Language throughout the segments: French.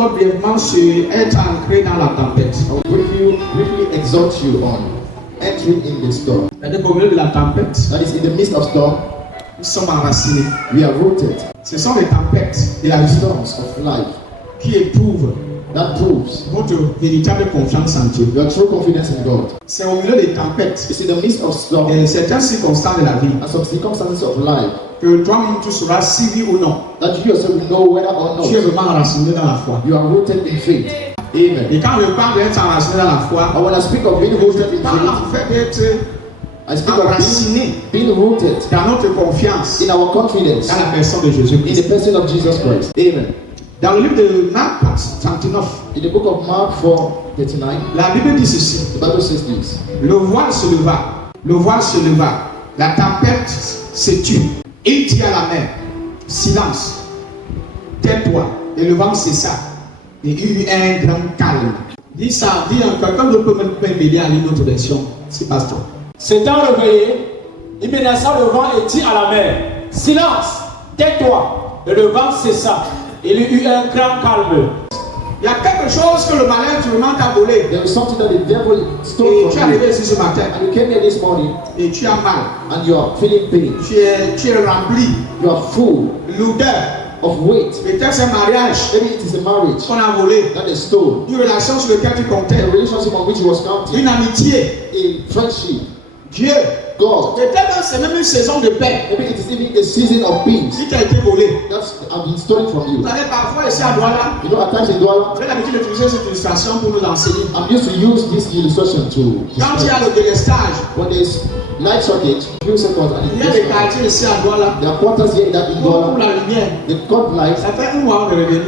d'abord brièvement sur être ancré dans la tempête. I will briefly exhort you on entering in the storm. C'est-à-dire qu'au milieu de la tempête, That is, in the midst of storm, nous sommes enracinés. we are rooted. Ce sont les tempêtes de They la are the vie storms of life qui éprouvent that proves votre véritable confiance en Dieu. your true confidence in God. C'est au milieu des tempêtes It's in the midst of storm et certaines circonstances de la vie and some circumstances of life que toi-même tu sauras si oui ou non that you yourself will know whether or tu es not vraiment enraciné dans la foi. you are rooted in faith. Amen. Et quand je parle d'être enraciné dans la foi, And when I speak of being rooted je in parle faith, en fait d'être I speak of enraciné being rooted dans notre confiance in our confidence dans la personne de in Jésus-Christ. the person of Jesus Christ. Amen. Dans le livre de Marc 39, In the book of Mark 4:39, la Bible dit ceci. the Bible says this. Le voile se leva, la tempête se tut. Il dit à la mer, silence, tais-toi. Et le vent cessa. Et il y eut un grand calme. Dis ça, dis quelqu'un d'autre peut m'aider à lire notre version, c'est pasteur. S'étant réveillé, il menaça le vent et dit à la mer, silence, tais-toi. Et le vent cessa. Il y eut un grand calme. Il y a quelque chose que le malin tourmente t'a volé. There is something that the devil Et stole tu es from arrivé you. ici ce matin And you came here this morning et tu as mal. and you are feeling pain. Tu es rempli. You are full L'odeur. of weight. Peut-être c'est un mariage Maybe it is a marriage qu'on a volé. that is stolen. Une relation sur laquelle tu comptais. A relationship on which he was counting. Une amitié. A friendship. Dieu. God. Peut-être même c'est même une saison de paix Maybe it is even a season of peace qui t'a été volé. that's been stolen from you. Vous savez, parfois ici à Douala, You know, at times in Douala, j'ai l'habitude d'utiliser cette illustration pour nous enseigner. I'm used to use this illustration to Quand il y a le délestage, when there's light socket, few seconds, and il y a des quartiers ici à Douala, there are quarters here that in pour Douala, la lumière. the cut lights, Ça fait un mois de revenir.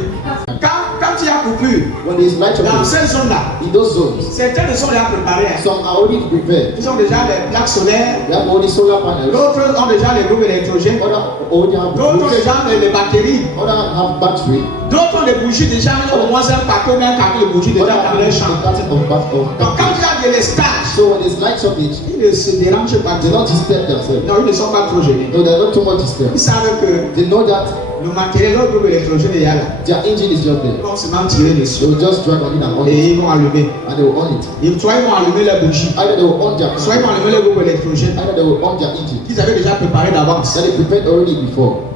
Quand il y a coupure, when there's light dans socket, cette zone-là, in those zones, certains sont déjà préparés. some are already prepared. Ils ont déjà les plaques solaires, They have already solar panels, d'autres ont déjà les groupes électrogènes, other already have d'autres ont boots, déjà les batteries, other have battery, d'autres ont des bougies déjà, ils ont au moins un paquet ou un carré de bougies other déjà dans have leur a chambre. pattern of Donc quand battery. il y a de l'estage, So when there's light socket, ils ne se dérangent pas. they don't disturb themselves. Non, ils ne sont pas trop gênés. No, they're not too much disturbed. Ils savent que They know that le matériel, leur groupe électrogène est là. their engine is just there. Ils vont seulement tirer They dessus will just drag on it and on it, et ils vont allumer. and they will on it. Et soit ils vont allumer la bougie, Either they will on their soit ils vont allumer le groupe électrogène either they will on their engine qu'ils avaient déjà préparé d'avance. that they prepared already before.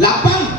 La panne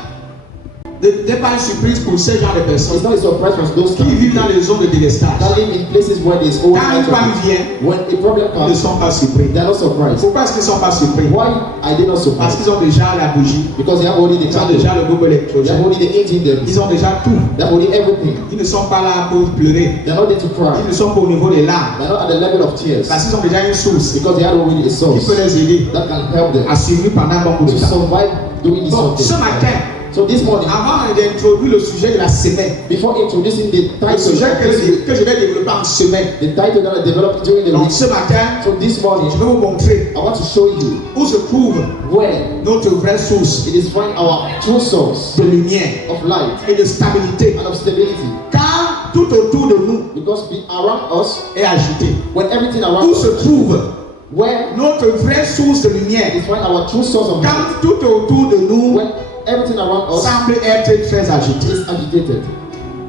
n'est pas une surprise pour ce genre de personnes It's not a surprise for those qui vivent dans les zones de délestage. that live in places where there's always Quand une light panne socket. vient, When a problem ils ne comes, sont pas surpris. they are not surprised. Pourquoi est-ce qu'ils ne sont pas surpris? Why are they not Parce surprised? qu'ils ont déjà la bougie, Because they have already the ils ont candle, déjà le groupe they have électrogène, already the engine there, ils ont déjà tout. they have already everything. Ils ne sont pas là pour pleurer. They're not there to cry. Ils ne sont pas au niveau des larmes. They're not at the level of tears Parce qu'ils ont déjà une source because they have already a qui source peut les aider that can help them à survivre pendant un bon bout to de temps. survive doing this Donc, ce something. matin, So this morning, avant d'introduire le sujet de la semaine, before introducing the le sujet title, que je vais développer en semaine. the title that I developed during the Donc, week. ce matin, So this morning, je vais vous montrer I want to show you où se trouve where notre vraie source it is find our true source de lumière of light et de stabilité. and of stability. Car tout autour de nous Because around us, est agité. when everything around Où se us, trouve where notre vraie source de lumière? it is find our true source of light, Quand tout autour de nous when everything around us semble être très agité. is agitated.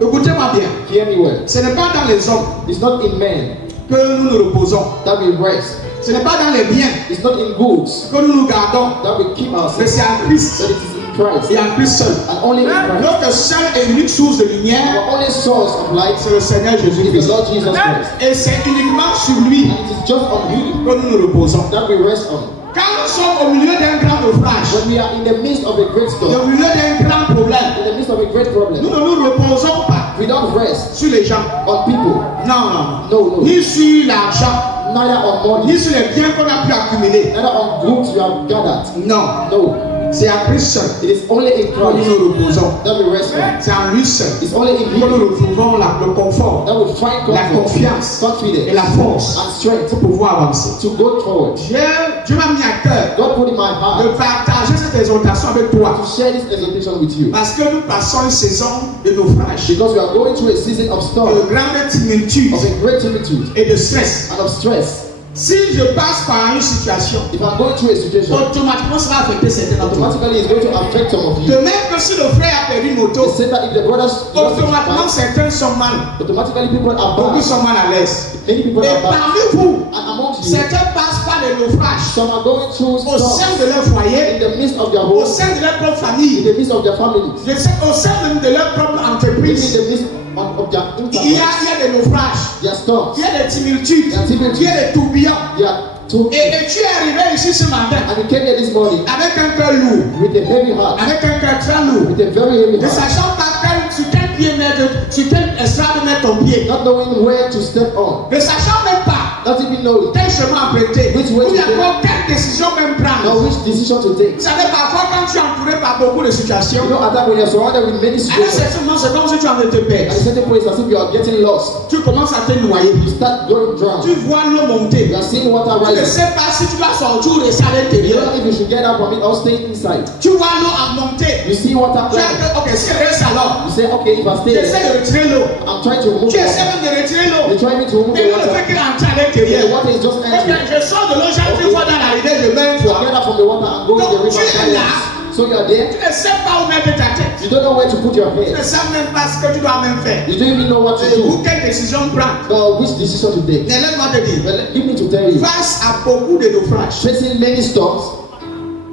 Écoutez-moi bien. Hear me well. Ce n'est pas dans les hommes It's not in men que nous nous reposons. that we rest. Ce n'est pas dans les biens It's not in goods que nous nous gardons. that we keep Mais ourselves. c'est en Christ. That it is in Christ Et en Christ seul. and only in Christ. Notre seule et unique source de lumière, Our only source of light c'est le Seigneur is the Jésus-Christ. Lord Jesus Christ. Et c'est uniquement sur lui And it is just on Him que nous nous reposons. that we rest on. Quand nous sommes au milieu d'un grand naufrage, When we are in the midst of a great storm, au milieu d'un grand problème, in the midst of a great nous problem, ne nous reposons pas we don't rest sur les gens. on people, Non, No, no. Ni sur l'argent, neither on money, ni sur les biens qu'on a pu accumuler. neither on goods you have gathered. Non. No, C'est en Christ seul it is only in que nous Christ nous reposons. that we rest on. C'est en lui seul It's only in que nous Him retrouvons le confort, that we find la comfort, confiance et confidence, la force and strength pour pouvoir avancer. to go forward. Dieu m'a mis à cœur God put in my de heart partager cette exhortation avec toi. to share this exhortation with you Parce que nous passons une saison de naufrage, because we are going through a season of storm, de grande tumultude of a great tumultude, et de stress. and of stress. Si je passe par une situation, If I'm going through a situation, automatiquement ça va affecter certains d'entre vous. automatically it's going to affect some of De you. même que si le frère a perdu une The moto, same that if the brothers lost his automatiquement bike, certains sont mal. automatically people are Beaucoup bad. sont mal à l'aise. Many people Et are bad. parmi vous, And amongst you, certains passent par des naufrages some are going through au sein storms de leur in foyer, the midst of their au home, sein de leur propre in famille, the midst of their families, je sais, au sein même de leur propre in entreprise. the midst of their Il y a enterprise. des naufrages, There are storms. il y a des tumultudes, il y a des tourbillons. There are two. Et tu es arrivé ici ce matin And you came here this morning avec un cœur lourd, with a heavy heart, avec un cœur très lourd, with a very heavy ne heart, sachant pas sur quel pied mettre, sur quel estrade mettre ton pied, not knowing where to step on, ne sachant même pas not even knowing quel chemin emprunter, Which way ou bien to take? encore quelle décision même prendre. or which decision to take. Vous savez, parfois quand tu es entouré par beaucoup de situations, You know, at that when you're surrounded with many à un situations, certain moment, c'est comme si tu en étais at a perdre. certain place, as if you are getting lost, Tu commences à te noyer. you start going drown. Tu vois l'eau monter. You are seeing water Tu ne rising. sais pas si tu vas sortir ou rester à You l'intérieur. don't know if you should get out from it or stay inside. Tu vois l'eau en monter. You see water Tu as rising. dit, ok, si je reste alors, You say, okay, if I stay j'essaie there, de retirer l'eau. I'm trying to remove Tu the essaies water. même de retirer l'eau. They try me to remove Mais the le fait water. qu'il entre à The l'intérieur. water is just Ok, entering. je sors de l'eau, j'entre une fois dans la rivière, je mets une I fois. get out from the water and go to the river. Tu es là. So you are there. Tu ne sais pas où mettre ta tête. You don't know where to put your Tu ne head. sais même pas ce que tu dois même faire. You don't even know what to Ou do. quelle décision prendre. Or which decision to take. Mais laisse-moi te dire, Well, leave me to tell you. face à beaucoup de naufrages, Facing many storms,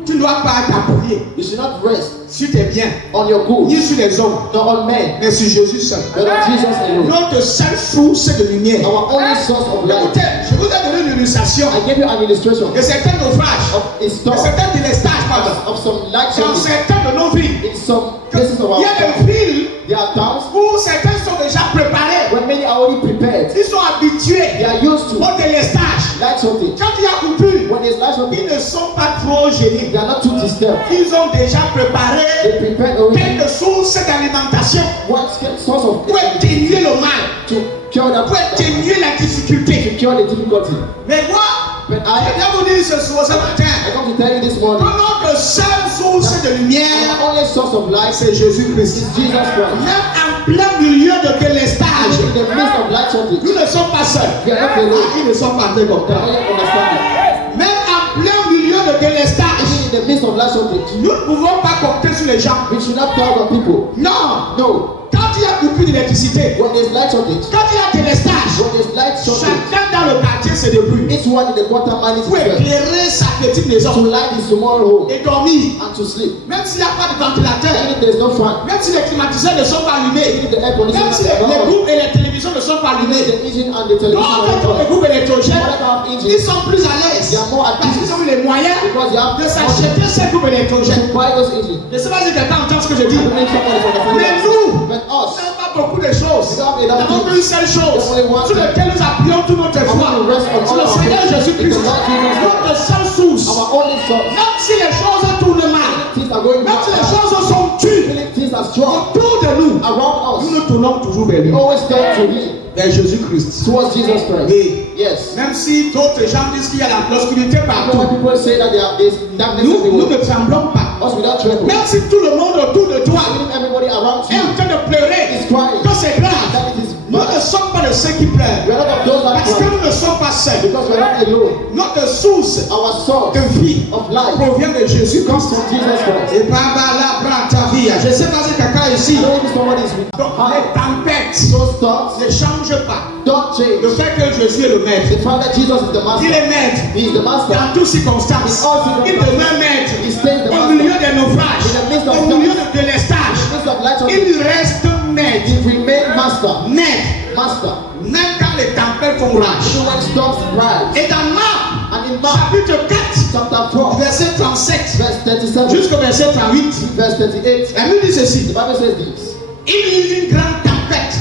tu ne dois pas t'appuyer you should not rest sur tes biens, on your goods, ni sur les hommes, nor on men, mais sur Jésus seul. but on Jesus alone. Notre seule source de lumière. Our only source of light. Écoutez, je vous ai donné une illustration I gave you an illustration de certains naufrages, of a de storm, certains délestages, pardon, of some light dans sources certains de nos vies. in some places of our Il y a town. des villes There are towns où certains sont déjà préparés, where many are already prepared. ils sont habitués They are used to au délestage. light shortage. Quand il y a coupure, When there's light ils shortage, ne sont pas trop gênés. they are not too disturbed. Ils ont déjà préparé They prepared already quelques sources d'alimentation one source of pour atténuer le mal, to cure that, pour atténuer la difficulté. to cure the difficulty. Mais moi, But je I viens vous dire ce matin, I come to tell you this morning, que notre seule source de lumière, our only source of light c'est Jésus-Christ. is Jesus Christ. Même en plein milieu de délestage, In the midst of light shortage, nous ne sommes pas seuls. we are not alone. Ils ne sont pas très I contents. understand it. Même en plein milieu de délestage, Even in the midst of light shortage, nous ne pouvons pas compter sur les gens. we should not count on people. Non. No. Quand il y a coupure d'électricité, When there's light shortage, quand il y a délestage, when there's light shortage, chacun dans le quartier se débrouille each one in the quarter man is pour well éclairer sa petite to maison light his tomorrow home et dormir. and to sleep. Même s'il n'y a pas de ventilateur, Even if there's no fan, même si les climatiseurs ne sont pas even allumés, if the air conditioner même is si les not on, groupes et les télévisions ne sont pas even if allumés, the engine and the television are d'autres not les on, groupes électrogènes, whatever have ils engine, sont plus à l'aise they are more at parce qu'ils peace ont eu les moyens because they have de money s'acheter ces groupes électrogènes. to buy those engines. Je ne sais pas si quelqu'un entend ce que je I dis. don't know if someone is Mais understanding nous, that. But nous us, n'avons pas beaucoup de choses. we don't have Nous enough n'avons qu'une things. seule chose sur laquelle nous appuyons toute notre foi. I want to rest on Sur le all our Seigneur faith. Jésus-Christ. In the Lord Jesus Christ. Notre seule source. Our only source. Même si les choses tournent mal, Things are going même si les bad. choses sont dures Even if things are strong autour de nous, around nous us, nous tournons toujours vers we lui. always turn to Him, Vers Jésus-Christ. towards Jesus Christ. Et Yes. même si d'autres gens disent qu'il y a l'obscurité Even partout, when people say that there's darkness nous everywhere, ne tremblons pas. us we don't tremble. Même si tout le monde autour de toi Even if everybody around est you en train de pleurer, is crying, que c'est grave, that it is nous ne bad. sommes pas de ceux qui pleurent. We are not of those that Parce que cry nous ne sommes pas seuls. because we are not alone. Notre source Our source de vie of life provient de Jésus comes Christ. from Jesus Christ. Et Baba la Brantavia. Je ne sais pas si quelqu'un ici. I don't know if someone is with Donc high. les tempêtes Those storms ne changent pas. don't change. Le fait que Jésus est le maître. The fact that Jesus is the Il master, est maître He is the master. dans toutes circonstances. In all circumstances. Il demeure maître He stays the au master. milieu des naufrages, In the midst of au milieu de délestage. In the midst of light of Il reste maître. He remained master. Maître. Master. Même quand les tempêtes font rage. Even when storms rise. Et dans Marc, And in Mark chapitre 4, chapter 4, verset 37 verse 37, jusqu'au verset 38, verse 38, la Bible dit the ceci. Bible says this. Il y eut une grande tempête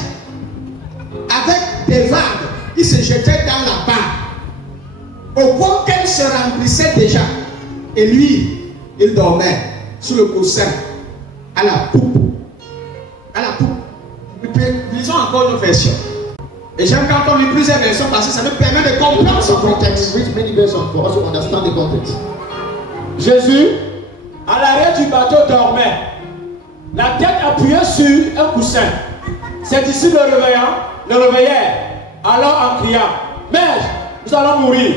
avec des vagues qui se jetaient dans la barre au point qu'elle se remplissait déjà. Et lui, il dormait sur le coussin à la poupe. À la poupe. Lisons encore une version. Et j'aime quand on lit plusieurs versions parce que ça nous permet de comprendre son contexte. We read many versions for us to understand the context. Jésus, à l'arrière du bateau, dormait, la tête appuyée sur un coussin. Ses disciples le réveillèrent alors en criant, Maître, nous allons mourir.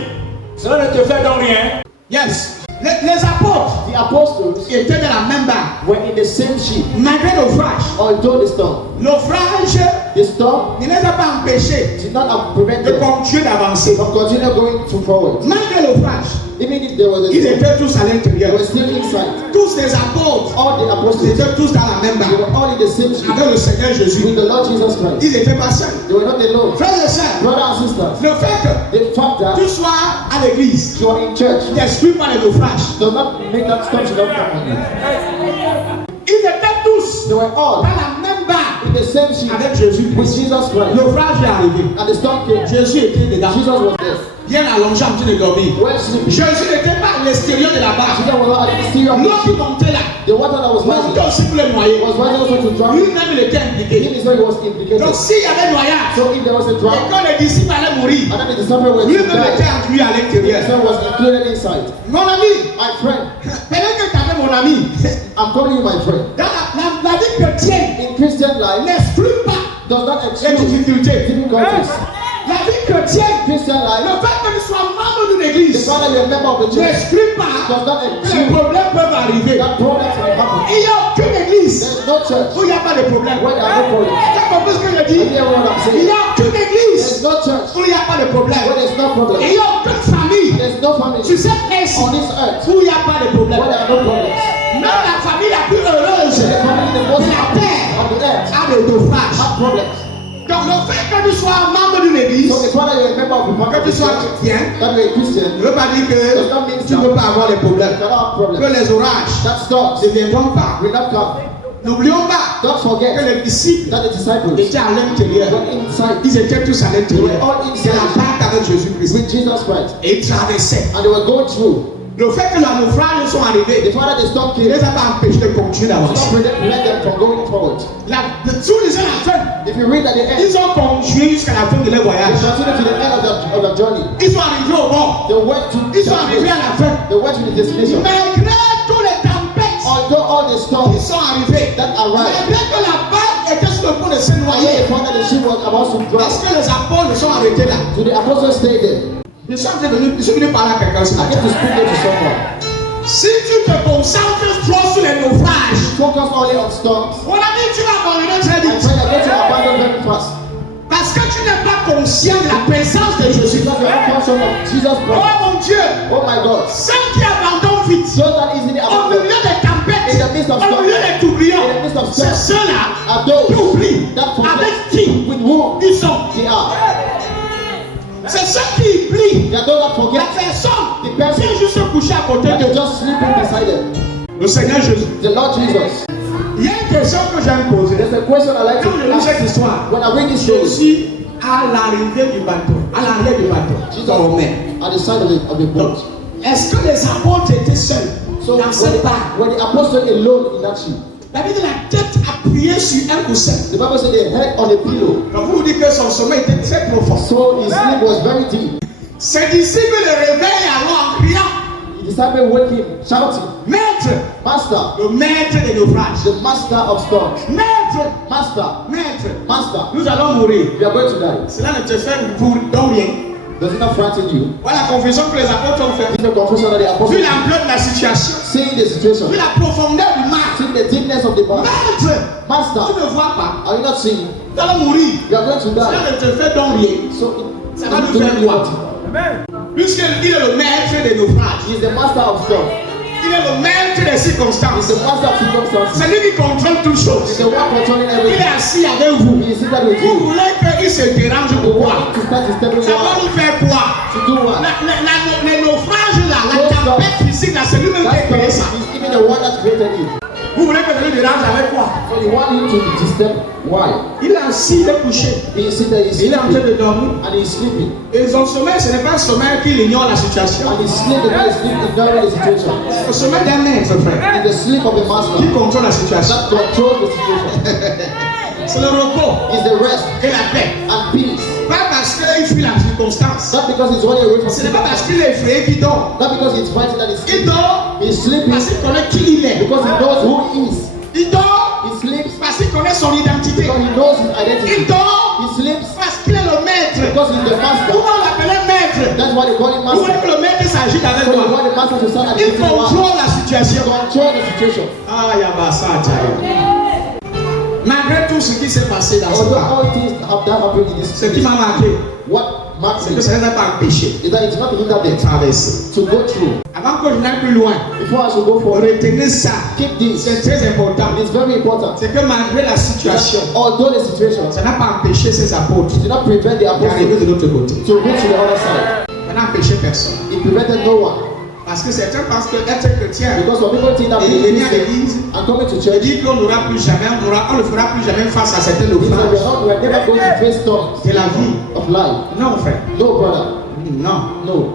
Cela ne te fait donc rien. Yes. Les apôtres The apostles étaient dans la même barque. were in the same ship, Malgré naufrage. although the storm. Naufrage The storm ne les a pas empêchés did not de prevent them continuer d'avancer. from continuing going forward. Malgré naufrage, Even if there was a ils storm, étaient tous à they l'intérieur. were still inside. Tous les apôtres All the ils apostles, étaient tous dans la même they barque. were all in the same ship Avec le Seigneur Jésus. with the Lord Jesus Christ. Ils n'étaient pas seuls. They were not alone. Frères et sœurs, Brothers and sisters, le fait que the fact that tu sois à l'église you are in church n'exclut pas les naufrages. does not make that storm to not come on you. Ils étaient tous They were all dans la même barque in the same ship avec Jésus. with Jesus Christ. Naufrage est arrivé. And the storm came. Jésus était dedans. Jesus was there. Bien allongé en train de dormir. Well sleeping. Jésus n'était pas à l'extérieur de la barque. Jesus was not at the exterior of L'eau the qui ship. montait là, The water that was montait rising aussi pour le noyer. was rising also to drown. Lui-même, il était impliqué. Him is where he was implicated. Donc, s'il y avait noyade, So if there was a et drown, quand les disciples allaient mourir, and then the disciples were to lui-même était die, inclus à the l'intérieur. son was included inside. Mon ami, My friend, peut-être que tu avais mon ami. I'm calling you my friend. Dans la vie chrétienne, In Christian life, n'exclut pas does not les exclude difficultés. difficulties. La vie chrétienne, Christian le life, fait que tu sois membre d'une the église, fact that you're a member of the church n'exclut pas does not que les exclude problèmes peuvent arriver. that problems will happen. Il n'y a aucune église There's no church où il n'y a pas de problème. where there are no problems. Tu as compris ce que je You dis? hear what I'm Il saying? n'y a aucune There's église no church où il n'y a pas de problème. where there's no Et problem. il n'y a aucune famille There's no family sur cette terre on this earth où il n'y a pas de problème. where there are no problems. Même la famille la plus heureuse The family the de most la happy terre on the earth a des naufrages. have problems. Donc le fait que tu sois membre d'une église, So it's whether you're a member of the family que tu sois chrétien, that you're a Christian, ne veut pas dire que does not mean tu ne peux pas avoir des you problèmes. cannot have Que problems. les orages That storms ne viendront pas. will not come. N'oublions pas Don't que forget les disciples that the disciples étaient à l'intérieur. were inside Ils étaient tous à l'intérieur. They were all inside. C'est la barque avec Jésus-Christ. with Jesus Christ, Et ils traversaient. and they were going through. Le fait que les naufrages sont The arrivés fact that the storm ne came les a pas empêchés de continuer does d'avancer. not prevent them from going forward. Tout les à la fin, If you read at the end, ils ont continué jusqu'à la fin de leur they voyage. continued to the end of the journey. Ils sont arrivés au bord. They went to Ils sont arrivés à la fin. they went to the destination. Malgré tous les tempêtes, Although all the ils storms sont arrivés. that arrived, Malgré que la barque était sur le point de se and noyer. the fact that the ship was about to drown, Parce que les apôtres sont arrêtés là. so the apostles stayed there. Ils sont venus parler à quelqu'un ce I matin. get to speak there to someone. Si tu te concentres trop sur les naufrages, Focus only on storms. mon ami, tu vas abandonner très I vite. pray that get to abandon very fast. Parce que tu n'es pas conscient de la présence de Jésus. Because you are conscious of Jesus Oh Christ. mon Dieu, Oh my God. ceux qui abandonnent vite, Those that easily au abandon milieu des tempêtes, In the midst of au storm. milieu des tourbillons, In the midst of c'est storm. ceux-là are qui those oublient that forget avec qui with whom ils sont. they are. C'est ceux qui oublient They are those that forget la personne the person qui est juste couchée à côté that de is just sleeping beside them. le Seigneur Jésus. The Lord Jesus. Il y a une question que j'aime poser. There's a question I like Quand je to lis cette ask. histoire, When I read this story, Jésus à l'arrivée du bateau, à l'arrière du bateau, Jesus dormait. at the side of the boat. Est-ce que les apôtres étaient seuls So dans cette barque? when the apostles alone in that ship, La Bible dit la tête appuyée sur un coussin. the Bible said they head on a pillow. Donc vous dites que son sommeil était très profond. So his sleep was very deep. Ses disciples le réveillent alors en criant, The disciples wake him, shouting, Maître, Master, le maître des naufrages. the master of storms. Maître, Master, maître, master, nous allons mourir. we are going to die. Cela ne te fait pour donc rien. Does it not frighten you? Voilà la confusion que les apôtres ont fait. This is the confession that the Vu apostles l'ampleur de la situation, seeing the situation, vu la profondeur du mal. seeing the deepness of the battle. Maître, tu Master, ne vois pas. are you not seeing? Nous allons mourir. You are going to Cela die. ne te fait donc rien. So Ça va nous faire quoi? Puisqu'il est le maître des naufrages. he is the master of storms. Il est le maître des He is circonstances. the master of circumstances. C'est lui qui contrôle toutes He is choses. the one controlling Il everything. est assis avec vous. He is seated with Vous you. voulez qu'il se dérange You pourquoi? want to start his stepping Ça va one nous faire quoi? to do what? Les naufrages là, la tempête physique là, c'est lui-même qui a That's créé God. ça. He's even the one that created you. Vous voulez que je lui dérange avec quoi? So you want him to step. Why? Il est assis, il est couché. He is seated, he's Il est en train sleeping, de dormir. and he's sleeping. Et son sommeil, ce n'est pas un sommeil qui ignore la situation. And he's sleeping, and he's sleeping, ignoring the situation. C'est le sommeil d'un maître, frère, In the sleep of the qui master contrôle la situation. that controls the situation. C'est le repos Is the rest et la paix. and peace. Pas parce qu'il fuit la circonstance. Not because he's running away from Ce n'est pas parce sin. qu'il est effrayé qu'il dort. Not because he's fighting that he's Il sleeping. dort He's sleeping parce qu'il connaît qui il est. because he knows who he is. Il dort He sleeps parce qu'il connaît son identité. because he knows his Il identity. dort He sleeps parce qu'il est le maître. because he's the master. Pourquoi on l'appelait maître? That's why they call him Vous voyez master. que le maître s'agit avec So you toi. want the master to start Il agitating you. contrôle la situation. Control the situation. Ah, Yabasata. Malgré tout ce qui s'est passé dans ce Although pas, all things that happened in this ce qui m'a marqué, what marks c'est que me ça ne m'a pas empêché is that it's not hinder de them traverser. to go through. Avant que je n'aille plus loin, Before I should go forward, retenez ça. keep this. C'est très important. It's very important. C'est que malgré la situation, Although the situation, ça n'a pas empêché ces apôtres it did not prevent the d'arriver apostles de l'autre côté. to reach to the other side. Ça n'a empêché personne. It prevented no one. Parce que certains pensent que être chrétien Because some people think that et being venir à Christian l'église, and coming to je church dis qu'on n'aura plus jamais, on ne fera plus jamais face à certaines means that naufrages we're never going to face storms de la vie. of life. Non, frère. No, brother. Non. No.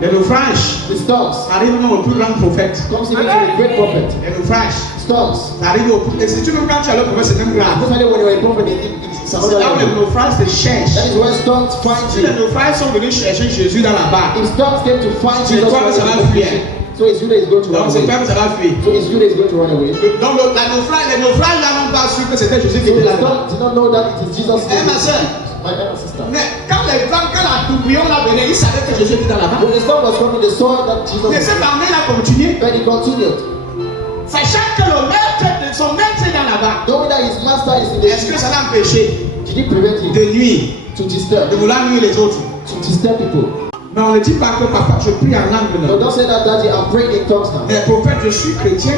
Les naufrages The storms arrivent même au plus grand prophète. comes even to the great prophet. Les naufrages Storms. arrivent au plus. Et si tu me quand tu as le prophète, c'est même grave. Especially when you're a prophet, it's C'est another là où les level. naufrages te cherchent. That is when storms find Si les you. naufrages sont venus chercher Jésus dans la barque, If storms came to find c'est Jesus, toi que ça va fuir. so it's you that is going to Donc run c'est toi away. que ça va fuir. So it's you that is going to run away. Donc les naufrages là n'ont pas su que c'était Jésus qui So était the là-dedans. storm did not know that it is Jesus. Eh ma soeur, My elder sister. mais quand la tourbillon là venait, ils savaient que Jésus était dans la barque. When the storm was coming, they saw that Jesus. Mais cette armée là continué, But he continued. sachant que le maître de son maître est dans la barque. Knowing that his master is in the Est-ce que ship, ça l'a empêché did he prevent him de nuire, to disturb de vouloir nuire les autres? people? Mais on ne dit pas que papa, je prie en langue. No, Non. don't say that, Daddy. I'm praying in tongues now. Mais prophète, je suis chrétien.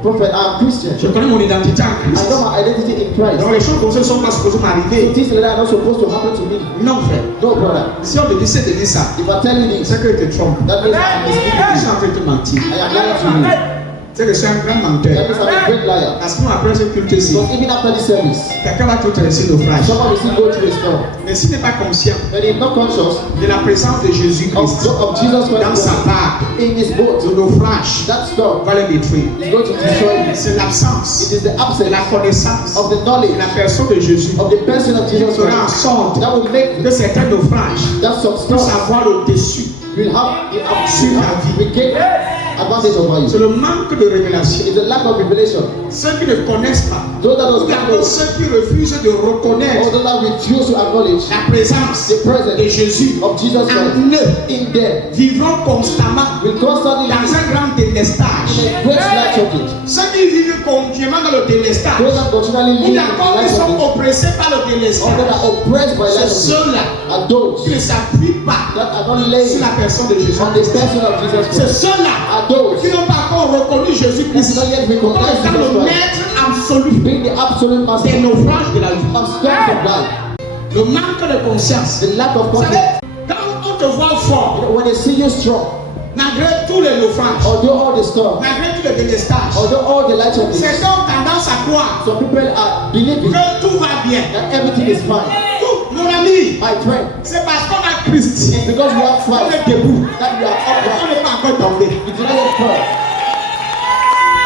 Prophet, I'm Christian. Je connais mon identité en I Christ. know my identity in Christ. Donc les choses comme ça ne sont pas supposées So m'arriver. things like that are not supposed to happen to me. Non, frère. No, brother. Si on me dit c'est de dire ça, If I tell you this, c'est que tu te trompes. that means I'm Je misleading suis en train de te mentir. you. I am lying to you. C'est que je suis un grand That menteur. means I'm a great liar. Parce qu'on après ce culte-ci, Because even after this service, quelqu'un va tout traverser naufrage. someone will still go through a storm. Mais s'il n'est pas conscient But he's not conscious de la présence de Jésus-Christ of Jesus dans Christ sa barque, in his boat, le naufrage that storm va le détruire. is going to destroy him. C'est l'absence It is the de absence la connaissance of the de knowledge la personne de Jésus of the person of qui Jesus fera en Christ sorte that will make que certains naufrages that some puissent storms avoir le dessus. will have Sur la vie. will gain advantage over C'est you. le manque de révélation. It's the lack of revelation. Ceux qui ne connaissent pas, Those that ou don't bien know, ceux qui refusent de or reconnaître those that refuse to acknowledge la présence the presence de Jésus of Jesus en Christ eux, in them vivront constamment will constantly dans live un grand in délestage. a great light of it. Ceux qui vivent continuellement dans le délestage, Those that continually ou live in d'accord the qui light sont of it, oppressés par le or that délestage, are oppressed by light c'est of it, ceux-là are those qui ne s'appuient pas that are not sur laying la personne de Jésus. on the person of Jesus C'est Christ, ceux-là are those qui n'ont pas encore reconnu that Jésus-Christ do not yet comme recognize étant le Jesus Christ maître absolu being the absolute master des naufrages de la vie. of storms of life. Le manque de conscience. The lack of Vous savez, confidence. quand on te voit fort, When they see you strong, malgré tous les naufrages, although all the storms, malgré tous les délestages, although all the light of it, certains ont tendance à croire some people are believing que tout va bien. that everything is fine. Tout, mon ami, My friend, c'est parce qu'on a Christ. it's because we have On Christ est debout. that we are On upright. n'est pas encore tombé. We do not yet fall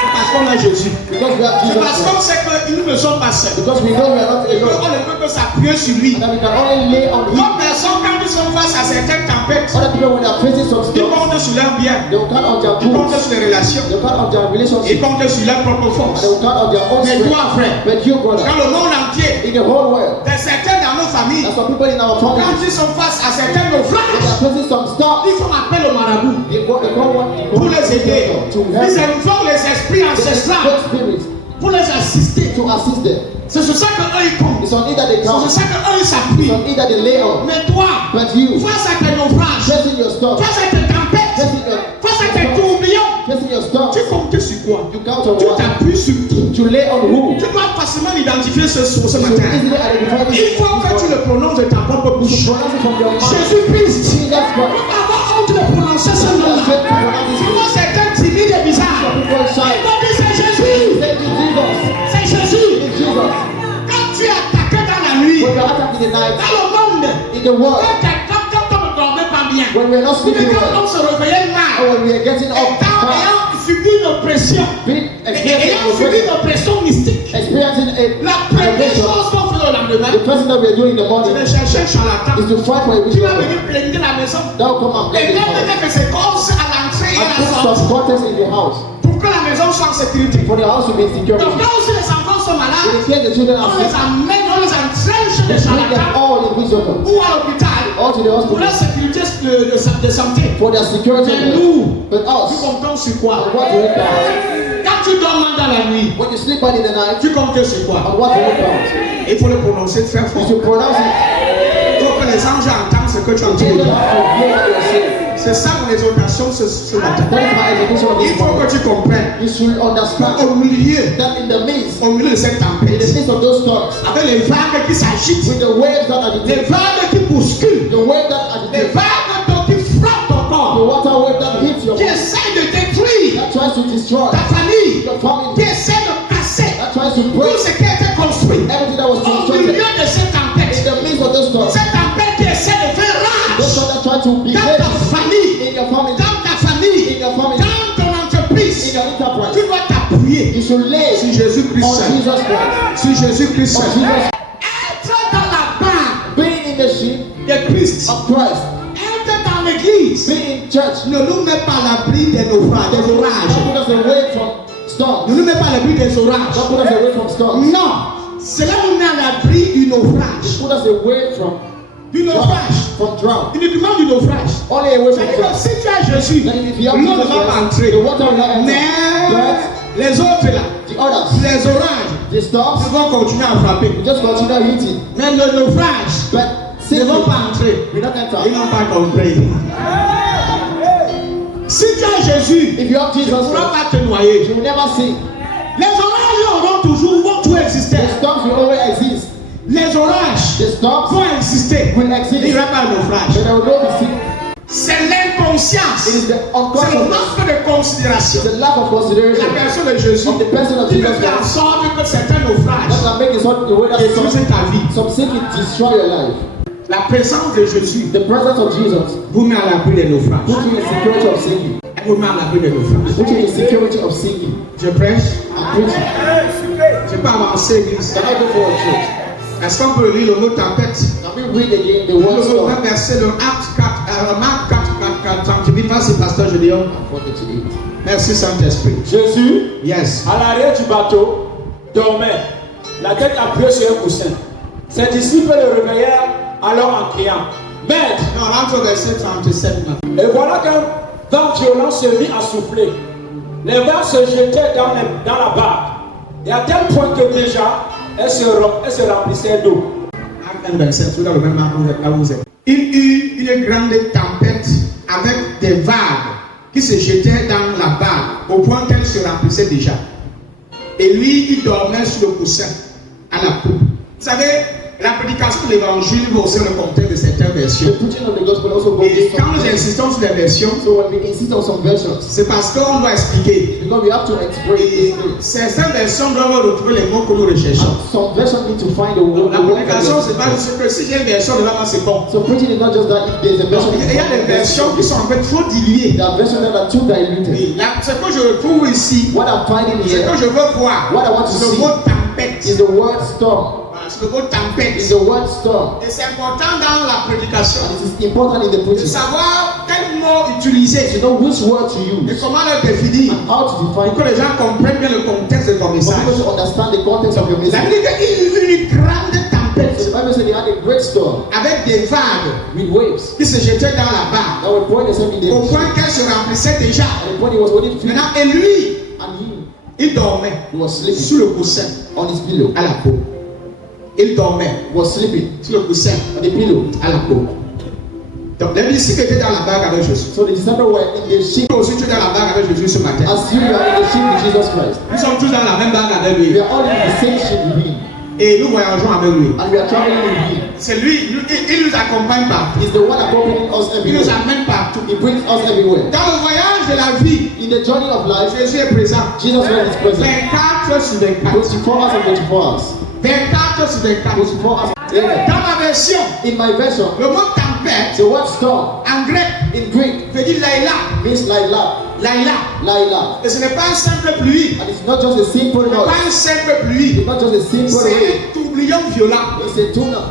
C'est parce qu'on a Jésus. because we have C'est Jesus parce qu'on Christ. sait que nous ne sommes pas seuls. Because we know we are not On alone. ne peut que s'appuyer sur lui. And that we can only lay on Him. D'autres personnes, quand ils sont face à certaines tempêtes, Other people, when they are facing some ils storms, comptent sur leur bien, they will count on their ils comptent goods, sur les relations, they will count on their ils relationship, comptent sur leur propre and force. they will count on their own Mais strength. toi, frère, But you, brother, dans le monde entier, in the whole world, certains dans nos familles, there's some people in our quand family, ils sont face à certains when they naufrages, are facing some storms, ils font appel au marabout they call one pour les aider. to Ils help invoquent les esprits the ancestrales spirits pour les assister. to assist them. C'est sur ça qu'eux ils comptent. It's on it that they C'est sur count. ça qu'eux ils It's s'appuient. on it that they lay on. Mais toi, But you, face à tes naufrages, facing your storm, face à tes tempêtes, facing your face à tes tourbillons, facing your storm, tu comptes sur quoi? you count on Tu what? t'appuies sur qui? To lay on who? Tu dois facilement l'identifier ce You should matin. easily identify this. Il faut que tu le prononces de ta propre You bouche. should pronounce it from your mouth. Jésus-Christ. Jesus Tu Christ. vas avoir honte de prononcer ce nom-là. Tu vois certains timides et bizarres. People Ils shout, vont dire c'est Jésus. say to Jesus, C'est Jésus. it's Jesus. Quand tu es attaqué dans la nuit, When we are attacked in the night, dans le monde, in the world, quand on ne dormait pas bien, when we are not sleeping quand well, on se réveillait mal, or when we are getting up, ayant subi une oppression, being ayant subi une experiencing oppression mystique, a la première revelation, chose qu'on fait le lendemain, the first thing that we are doing in the c'est morning de chercher un charlatan is to fight for a qui va witch. venir plaigner la maison. That will come and Et play même the house. peut-être que c'est cause à l'entrée et à And la put sortie some quarters in the house pour que la maison soit en sécurité. for the house to be secure. Donc là aussi les enfants sont When malades, it's here, the children on are les sick. amène, on les entraîne chez They des bring them charlatans all in witch doctors ou à l'hôpital. or all to the pour la hospital sécurité de santé. for their security. Mais nous, But tu us, comptes sur quoi? on what do we count? Quand tu dors mal dans la nuit, When you sleep bad in the night, tu comptes sur quoi? on what do we count? Il faut le prononcer très You fort. should pronounce it. Pour que les anges entendent ce que tu es en The train de angels dire. have to hear what you are saying. C'est ça mon exhortation ce matin. That is my education of Il this faut morning. que tu comprennes You should understand au milieu that in the midst, de cette in the tempête, midst of those storms, avec les vagues qui s'agitent, with the waves that les agitate, vagues qui bousculent, the wave that les agitates, vagues donc qui frappent ton the corps, water wave that hits your qui body, essaient de détruire that tries to destroy ta famille, your qui family, essaient de casser that tries to tout break ce qui a été construit. everything that was Au milieu constructed. de cette In tempête, the midst of those storms, cette tempête qui essaie de faire those rage storms that try to dans behave ta famille, in your family, dans ta famille, in your family, dans ton in entreprise, your enterprise. tu dois t'appuyer You should lay sur Jésus-Christ on seul. Jesus Christ. Sur Jésus-Christ On seul. Jesus, Entre dans la barre being in the sheep de Christ. of Christ, Entre dans l'église. being in church, Ne nous mets pas à l'abri des naufrages, des don't orages. put us away from storms. Ne nous mets pas à l'abri des orages. Don't put us away from storms. Non. Cela nous met à l'abri du naufrage. Put us away from Du naufrage. drought. Uniquement du naufrage. Only away from C'est-à-dire que drought. si tu as Jésus, Then if you have l'eau ne Jesus va pas Christ, entrer. the water will not enter. Mais But les autres là, the others, les orages, the storms, ils vont continuer à frapper. we just continue hitting. Mais le naufrage, But ils ne vont simply, pas entrer. we not Ils enter. n'ont pas compris. Si tu as Jésus, If you have tu ne Jesus pourras Christ, pas te noyer. you will never sink. Les orages vont toujours exister. The storms will always exist. Les orages The storms vont exister. will Il exist. n'y aura pas de naufrage. But there will not be sink. C'est l'inconscience. It is the C'est le unconsciousness, manque de considération. the lack of La consideration personne de Jésus of the person of qui Jesus veut faire en Christ sorte que certains naufrages that can make this one the way that détruisent some, ta vie. some sin will destroy your life. La présence de Jésus The presence of Jesus vous met à l'abri des naufrages. put you in security of sinking. Elle vous met à l'abri des naufrages. Put you in security of sinking. Je prêche. I'm preaching. Je peux avancer, église. Can I go for a church? Est-ce qu'on peut lire le mot tempête? Can we read again the Le word mot storm? même verset, le Acte 4, Marc 4, 38. Merci, Pasteur Gédéon. 48. Merci, Saint-Esprit. Jésus, Yes. à l'arrière du bateau, dormait, la tête appuyée sur un coussin. Ses disciples le réveillèrent alors en criant, Maître! Non, on rentre au verset 37 maintenant. Et voilà qu'un vent violent se mit à souffler. Les vagues se jetaient dans la barque. Et à tel point que déjà, elle se remplissait d'eau. Acte 1, verset, c'est dans le même marque là où vous êtes. Il eut une grande tempête avec des vagues qui se jetaient dans la barque au point qu'elle se remplissait déjà. Et lui, il dormait sur le coussin à la poupe. Vous savez, la prédication de l'évangile va aussi le contexte de certaines The versions. preaching of the gospel also goes Et with quand nous some versions. insistons sur les versions, So when we insist on some versions, c'est parce qu'on doit expliquer. because we have to explain Et this thing. certaines versions doivent retrouver les mots que nous recherchons. Some versions need to find the Donc, word. la prédication, c'est pas juste que si j'ai une version devant moi, c'est bon. So preaching is not just that if there's a version. Il y a des versions qui sont en fait trop diluées. There are versions that are too diluted. Et là, ce que je retrouve ici, What I'm finding ce here que je veux voir, What I want to c'est le see mot tempête. is the word storm. Voilà, c'est le mot tempête. Is the word storm. Et c'est important dans la prédication And it is important in the de preaching savoir quel mot utiliser to know which word to et use comment le définir and how to define pour que it. les gens comprennent bien le contexte de ton For message. people to understand the context of your La message. Bible dit qu'il y eut une grande So tempête the Bible said they had a great storm avec des vagues with waves qui se jetaient dans la barque that were pouring themselves in the au ocean. point qu'elle se remplissait déjà. And when he was already filled, Maintenant, et lui, and il dormait he was sleeping sur le coussin on his pillow. à la peau. Il dormait He was sleeping sur le coussin on the pillow. à la peau. Donc les disciples étaient dans la barque avec Jésus. So the disciples were in the ship Toi aussi tu es dans la barque avec Jésus ce matin. as you are in the ship with Jesus Christ. Nous sommes tous dans la même barque avec lui. We are all in the same ship with him. Et nous voyageons avec lui. And we are traveling with him. C'est lui, il nous accompagne partout. He's the one accompanying us Il nous everywhere. amène partout. He brings us everywhere. Dans le voyage de la vie, In the journey of life, Jésus est présent. Jesus Christ is present. 24 sur 24. 24 hours and 24 hours. 24 sur 24. 24 hours. Amen. Dans ma version, In my version, le mot tempête the word storm en grec in Greek veut dire laïla. means Laila. Laïla. Laila. Et ce n'est pas un simple pluie. And it's not just a simple Ce n'est noise. pas un simple pluie. It's not just a simple C'est rain. un tourbillon violent. It's a tuna.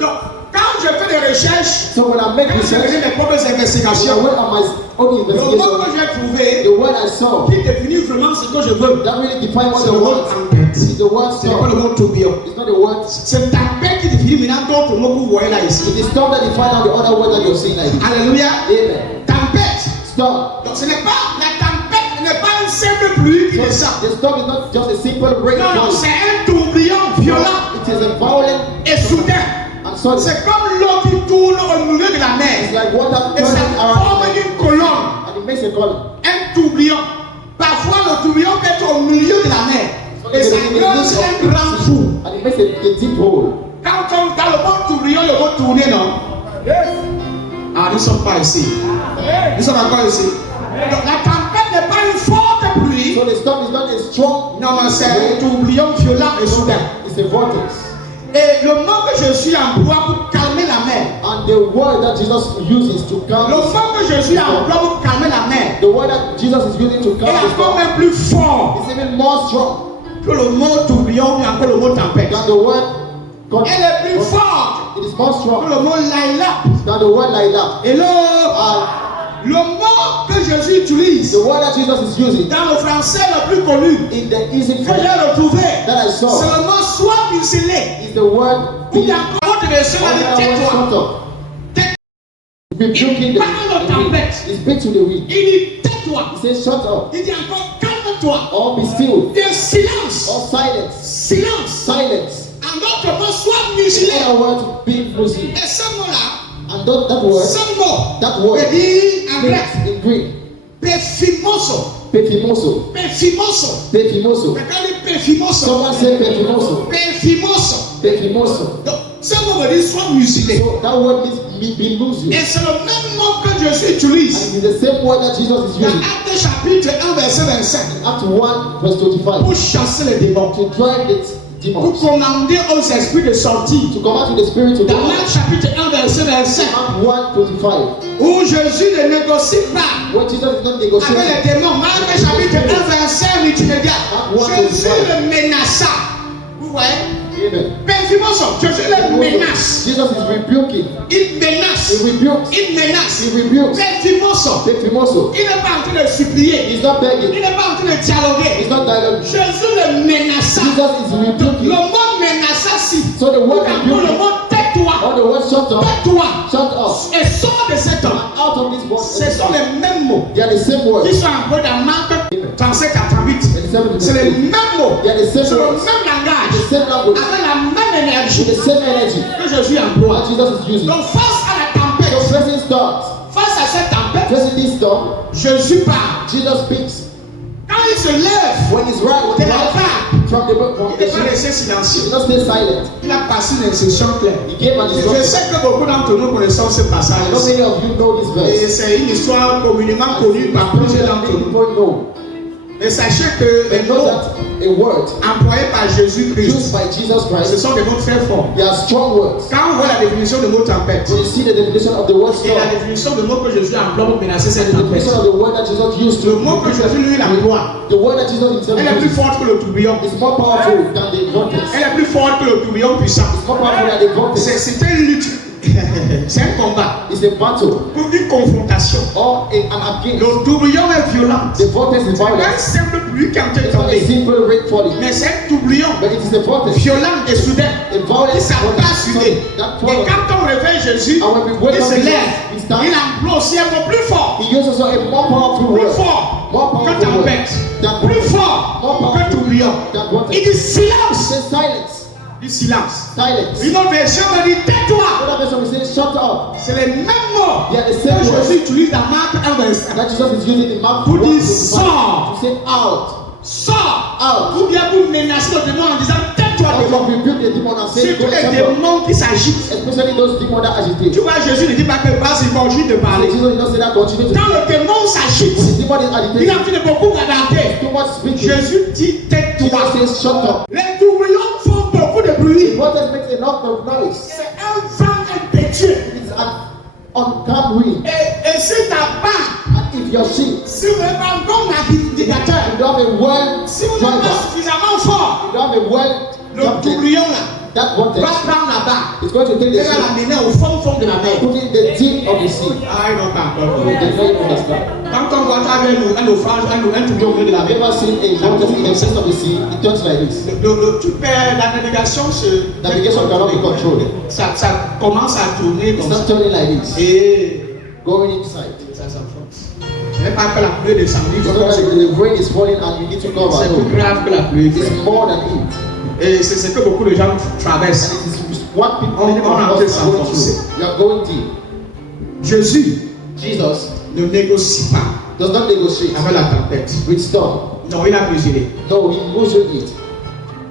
Donc, quand je fais des mes recherches, So when I make quand j'ai research, fait mes propres when I investigations, went on my own le mot investigation, que j'ai trouvé the word I saw qui définit vraiment ce que je veux, that really define what c'est the le mot word tempête. is. The word Ce n'est pas le storm. mot tourbillon. It's not the word. C'est tempête qui définit maintenant d'autres mots que vous voyez là ici. It is storm that define out the other word that you're seeing like this. Alléluia. Amen. Tempête. Storm. Donc ce n'est pas la tempête, n'est pas une simple pluie qui So descend. the storm is not just a simple rain. Non, non, c'est un tourbillon violent It is a violent et soudain. and sudden. C'est comme l'eau qui tourne au milieu de la It's mer. like water Et ça turning forme around une colonne, and it makes a column. un tourbillon. Parfois, le tourbillon peut être au milieu de la mer. Et ça creuse un grand trou. And it makes a deep hole. Quand on dans le mot tourbillon, le mot tourner, non? Ah, nous ne sommes pas ici. Nous sommes encore ici. Donc, la tempête n'est pas une forte pluie. So the storm is not a strong, Non, non, c'est un tourbillon violent et soudain. it's a vortex. Et le mot que Jésus emploie pour calmer la mer, And the word that Jesus uses to calm le the mot que Jésus emploie pour calmer la mer the word that Jesus is using to est calm the encore storm même plus fort is even more strong que le mot tourbillon et encore le mot tempête. than the word God. Elle est plus forte It is more que strong le mot laïla. than the word Laila. Hello! And Le mot que Jésus utilise the word that Jesus is using dans le français le plus connu in the easy que French j'ai retrouvé, that I c'est saw le mot soit muselé. is the word Ou bien encore autre version or a dit the word tais-toi. shut up. Rebuking Il parle de tempête. the speak to the wind. Il dit tais-toi. He says shut up Il dit encore calme-toi. or be still Il dit silence. or silence. Silence. Silence. En d'autres mots, sois In muselé. other words, be Muslim. Et ce mot-là, And that word, ce mot, that word veut dire en grec, means in Greek, perfimoso. perfimoso. Perfimoso. Perfimoso. Quelqu'un dit perfimoso. Someone say perfimoso. Perfimoso. Perfimoso. Donc, ce mot veut dire sois muselé. So that word means be Muslim. Et c'est le même mot que Jésus utilise And it is the same word that Jesus is dans using. Actes chapitre 1, verset 25, Acts 1 verse 25. pour chasser les démons, To drive the pour demons. commander aux esprits de sortir. To command the spirit to Dans go. Marc chapitre 1, verset 25, Acts 1 25. où Jésus ne négocie pas When Jesus is not avec negotiating. les démons. Marc chapitre 1, verset 8, tu regardes. Jésus le menaça. Vous voyez? Amen. Perfimoso. Jésus le menace. Jesus is rebuking. Il menace. He rebukes. Il menace. He rebukes. Perfimoso. Perfimoso. Il n'est pas en train de supplier. He's not Il begging. n'est pas en train de dialoguer. He's not dialoguing. Jésus le menaça. Jesus is Le rebuking. mot menaça si. So the word Pour le rebuking mot tais-toi. or the word shut up, Tais-toi. shut up. Et sors de cet homme. And out of this Ce word, sont les mêmes mots they are the same word. qui sont employés dans Marc 37 à 38. C'est les mêmes mots. They are the same C'est le words. même langage. The same language. Avec la même énergie With the same energy que Jésus emploie. that Jesus is using. Donc face à la So tempête, facing storms, face à cette tempête, facing this storm, Jésus parle. Jesus speaks. Quand il se lève, When he's right, de la part, from the book, il n'est pas resté he silencieux. did not stay silent. Il a passé une instruction claire. He gave an Je instruction. sais que beaucoup d'entre nous connaissons ce I know passage. many of you know this Et verse. c'est une histoire communément connue par plusieurs d'entre Many nous. people know. Mais sachez que les They know mots that a word employés par Jésus-Christ, used by Jesus ce Christ, sont des mots très forts. they are strong words. Quand on voit la définition de mot tempête When you see the definition of the word et la storm, définition de mot que Jésus emploie pour menacer cette the tempête, definition of the word that Jesus used le to, mot que Jésus lui emploie, the word that Jesus himself elle est plus used, forte que le tourbillon. is more powerful than the vortex. Elle est plus forte que le tourbillon puissant. It's more powerful than the vortex. C'est une lutte. C'est un combat. It's a battle Pour une confrontation. or an against. Le tourbillon est violent. The vortex is C'est pas un violent. simple pluie qui est It's not a tombée. simple rain falling, Mais c'est un tourbillon but it is a vortex. violent et soudain. A violent Il s'abat vortex. sur lui. That Et follows. quand on réveille Jésus, And when we wake il up se Jesus, lève. he stands. Il emploie aussi un mot plus fort. He uses also a more powerful Plus word. fort More que powerful word. tempête. That Plus vortex. fort More que powerful tourbillon. than vortex. Il dit silence. Say silence. Du silence. Silence. Une autre version me dit tais-toi. Another version will say shut up. C'est les mêmes mots They are the que same words Jésus utilise dans Marc 1, verset. that Jesus is using in Mark Pour 1 dire 25 sors. to say out. Sors. Out. Ou bien pour menacer le démon en disant tais-toi Or démon. to rebuke the demon and say Surtout don't les shut up. démons qui s'agitent. Especially those demons that agitate. Tu vois, Jésus ne dit pas que vas-y, continue de parler. Jesus did not say that continue to Quand le démon s'agite, When the demon is il a agitated, envie de beaucoup bagarrer. too much speaking. Jésus dit tais-toi. Jesus says shut up. Les tourbillons font beaucoup de The bruit. vortex makes enough of noise. C'est un vent impétueux. It's an uncalm wind. Et si ta barre, And if your sheep, si vous n'avez pas encore navigateur, you don't have a well si vous n'êtes pas driver, suffisamment fort, you don't have a well le captain, tourbillon là, That vortex va prendre la barre is going to take et the va ship, l'amener au fond de la mer. put in the deep of the sea. Ah, ils n'ont pas encore They compris. don't understand. Quand on voit un naufrage, un truc au milieu de la Have you mer, ever seen a vortex in the center of the sea? It turns like this. tu perds la navigation, Navigation cannot be controlled. ça commence à tourner It comme ça. starts turning like this, Et going inside. ça s'enfonce. Ce n'est pas que la pluie descend, il It's faut not que like the rain is falling and you need to cover. c'est No. plus grave que la pluie. It's more than it. Et c'est ce que beaucoup de gens traversent. And it is what people On many people a are fait ça going comme ça. through. You are going deep. Jésus Jesus ne négocie pas does not negotiate avec la tempête. with storm. Non, il a mesuré. No, he measured it.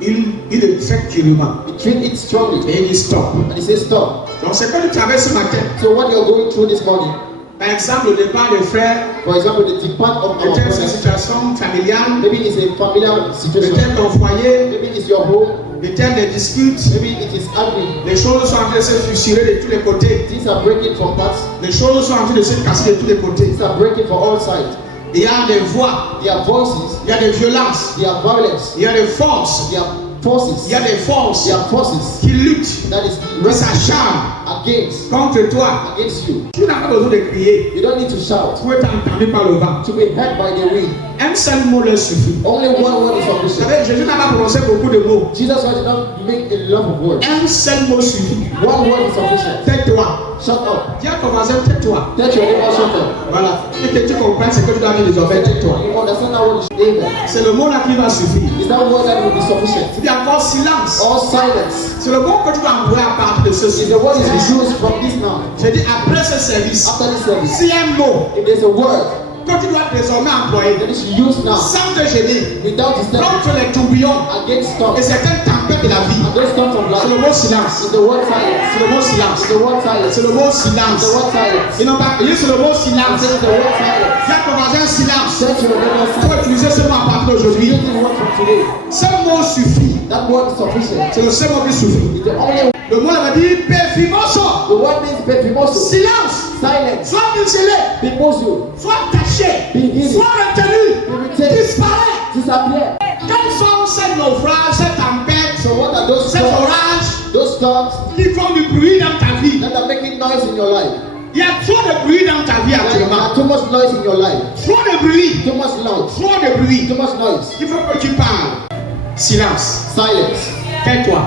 Il le fait durement. He treat it strongly. Et il dit stop. And he says stop. Donc c'est que tu traverses ce matin. So what you're going through this morning, Par exemple, le départ des frères, for example, the depart of our peut-être c'est une brothers, situation familiale, maybe it's a familiar situation, peut-être ton foyer, maybe it's your home, peut-être des disputes. maybe it is ugly. Les choses sont en train de se fissurer de tous les côtés. Things are breaking from parts, Les choses sont en train de se casser de tous les côtés. things are breaking from all sides. Il y a des voix, There are voices, il y a des violences, there are violence, il y a des forces, there are forces, il y a des forces there are forces qui luttent, that is qui wrestling s'acharnent against contre toi. you. Tu n'as pas besoin de crier You don't need to shout pour être entendu par le vent. to be heard by the wind. Un seul mot leur suffit. Only one word is Vous sufficient. savez, Jésus n'a pas prononcé beaucoup de mots. Jesus did not make a lot of words. Un seul mot suffit. One word is sufficient. Tais-toi. Shut up. Dis à ton voisin, tais-toi. Tell your neighbor shut up. Voilà. Et que tu comprennes ce que tu dois dire désormais, tais-toi. You understand that word? Amen. C'est le mot là qui va suffire. Is that word that will be sufficient? Tu dis encore silence. Or silence. C'est le mot que tu dois employer à partir de ceci. Is the word is used from this now. J'ai dit après ce service, After this service, s'il y a un mot if there's a word que tu dois désormais employer, that is used now sans te gêner, without disturbing contre les tourbillons against storm, et certaines tempêtes de la vie, and those storms of c'est le life, mot silence. is the word silence. C'est le mot silence. Is the word silence. C'est le mot Is silence. the word silence. Ils n'ont pas payé sur le mot And silence. say the word silence. Dis à ton voisin silence. Say to your neighbor Il faut silence. utiliser ce mot à partir d'aujourd'hui. Use this word from today. Ce mot suffit. That word is sufficient. C'est le seul mot qui suffit. It's the only Le mot là veut dire perfimoso. the word means pepimoso. Silence. Silence. Sois mutilé. Pimoso. Sois caché. Be hidden. Sois retenu. Be retained. Disparaît. Disappear. Quels sont ces naufrages, ces tempêtes, So what are those ces storms? orages Those storms qui font du bruit dans ta vie? that are making noise in your life. Il y a trop de bruit dans ta vie There actuellement. are too much noise in your life. Trop de bruit. Too much loud. Trop de bruit. Too much noise. Il faut que tu parles. Silence. Silence. Tais-toi.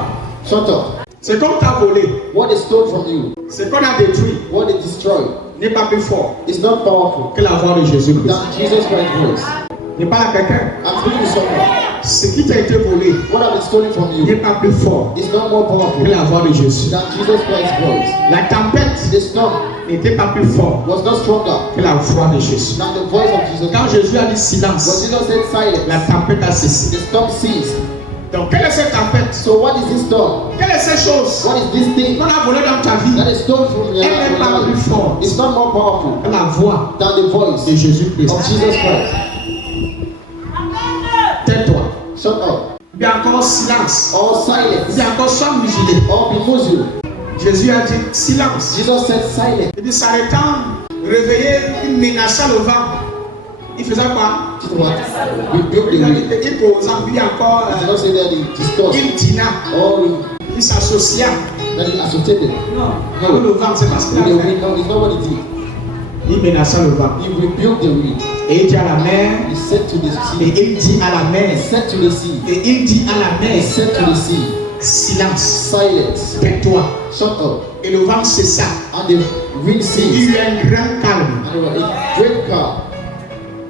Shut up. C'est comme t'as volé. What is stolen from you, C'est qu'on a détruit. what is destroyed, N'est pas plus fort is not powerful que la voix de Jésus-Christ. than Jesus Christ's voice. N'est pas à quelqu'un. I'm speaking to someone. Ce qui t'a été volé What has been stolen from n'est you pas plus fort is not more que powerful la voix de Jésus. than Jesus Christ's voice. La tempête The storm n'était pas plus fort was not stronger que la voix de Jésus. than the voice of Jesus Quand Christ. Jésus a dit When silence, Jesus said silence, la tempête a cessé. the storm ceased. Donc, quelle est cette tempête? So what is this storm? Quelle est cette chose What is this thing qu'on a volé dans ta vie? that is stolen from your Elle n'est pas plus life? forte It's not more powerful que la voix than the voice de Jésus-Christ. of Jesus Christ. Tais-toi. Shut up. Bien encore silence. Or silence. Bien encore sois musulé. Or be muzzled. Jésus a dit silence. Jesus said silence. Il dit s'arrêtant, réveillé, il menaça le vent. Il faisait quoi? Just what? Rebuke the wind. Il posant, puis encore, He did not say that he discussed il dîna, or il s'associa. that he associated Avec le vent, c'est parce qu'il with a the fait. wind. No, it's not what he did. Il menaça le vent. He rebuked the wind. Et il dit à la mer, He said to the et sea. il dit à la He mer, said to the sea. et il dit à la He mer, said to the sea. silence, Silence. tais-toi. Shut up. Et le vent cessa. And the wind Il y ceased. eut un grand calme. And there was a great calm.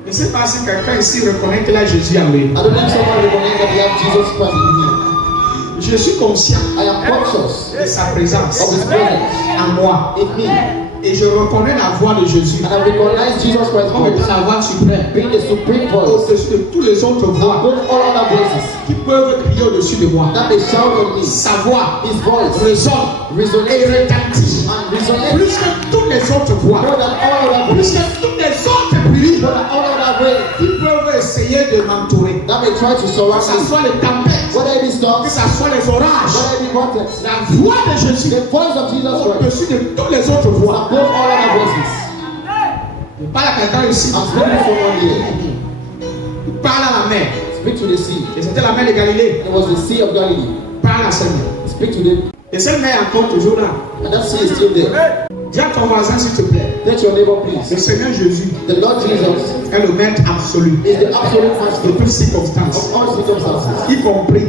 Je ne sais pas si quelqu'un ici reconnaît que là Jésus en lui. I don't know if someone recognizes that we have Jesus Christ in me. Je suis conscient I am conscious de sa présence of His presence en moi. in me. Et je reconnais la voix de Jésus And I recognize Jesus Christ's comme étant voice la voix suprême being the supreme voice au-dessus de toutes les autres voix above all other voices qui peuvent crier au-dessus de moi. that they shout on me. Sa voix His voice résonne et resonates retentit and resonates plus que toutes les autres voix, more than all other plus voices, que toutes les autres bruits more than all other ways qui peuvent essayer de m'entourer. that may try to Que surround ce me. soit les tempêtes, Whether it be que storms, ce soit les orages, whether it be vortex, la voix de Jésus the voice of Jesus Christ au-dessus de toutes les autres voix. above all other voices. Il parle à quelqu'un ici. I'm speaking to someone here. Il parle à la mer. Speak to the sea. Et c'était la mer de Galilée. It was the Sea of Galilee. Il parle à Seigneur. Speak speak to them. Et cette main est encore toujours là. And that sea is still there. Dis à ton voisin s'il te plaît. Let your neighbor Le please. Seigneur Jésus The Lord Jesus est le maître absolu is the absolute de master toutes circonstances, of all circumstances. y compris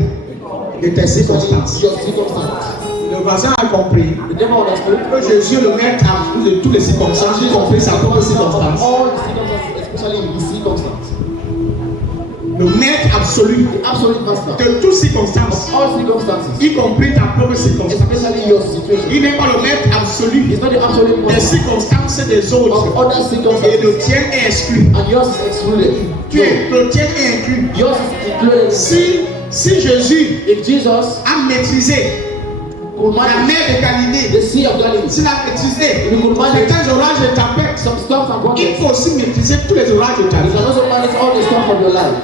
de tes circonstances. Your circumstances. Le voisin a compris The devil understood. que Jésus est le maître absolu de toutes les circonstances, y compris sa propre circonstance. All the circumstances, especially in the circumstance. Le maître absolu The absolute master de toutes circonstances, of all circumstances, y compris ta propre circonstance. especially your situation. Il n'est pas le maître absolu It's not the absolute des master circonstances des of autres. other Et circumstances, le tien est exclu. and yours is excluded. Tu es, le tien est inclus. Yours is included. Si Jésus If Jesus a maîtrisé could la manage mer de Galilée, the Sea of Galilee, s'il a maîtrisé He could manage certains orages et tempêtes, some storms and il waters, faut aussi maîtriser tous les orages de ta you vie. can also manage all the storms of your life.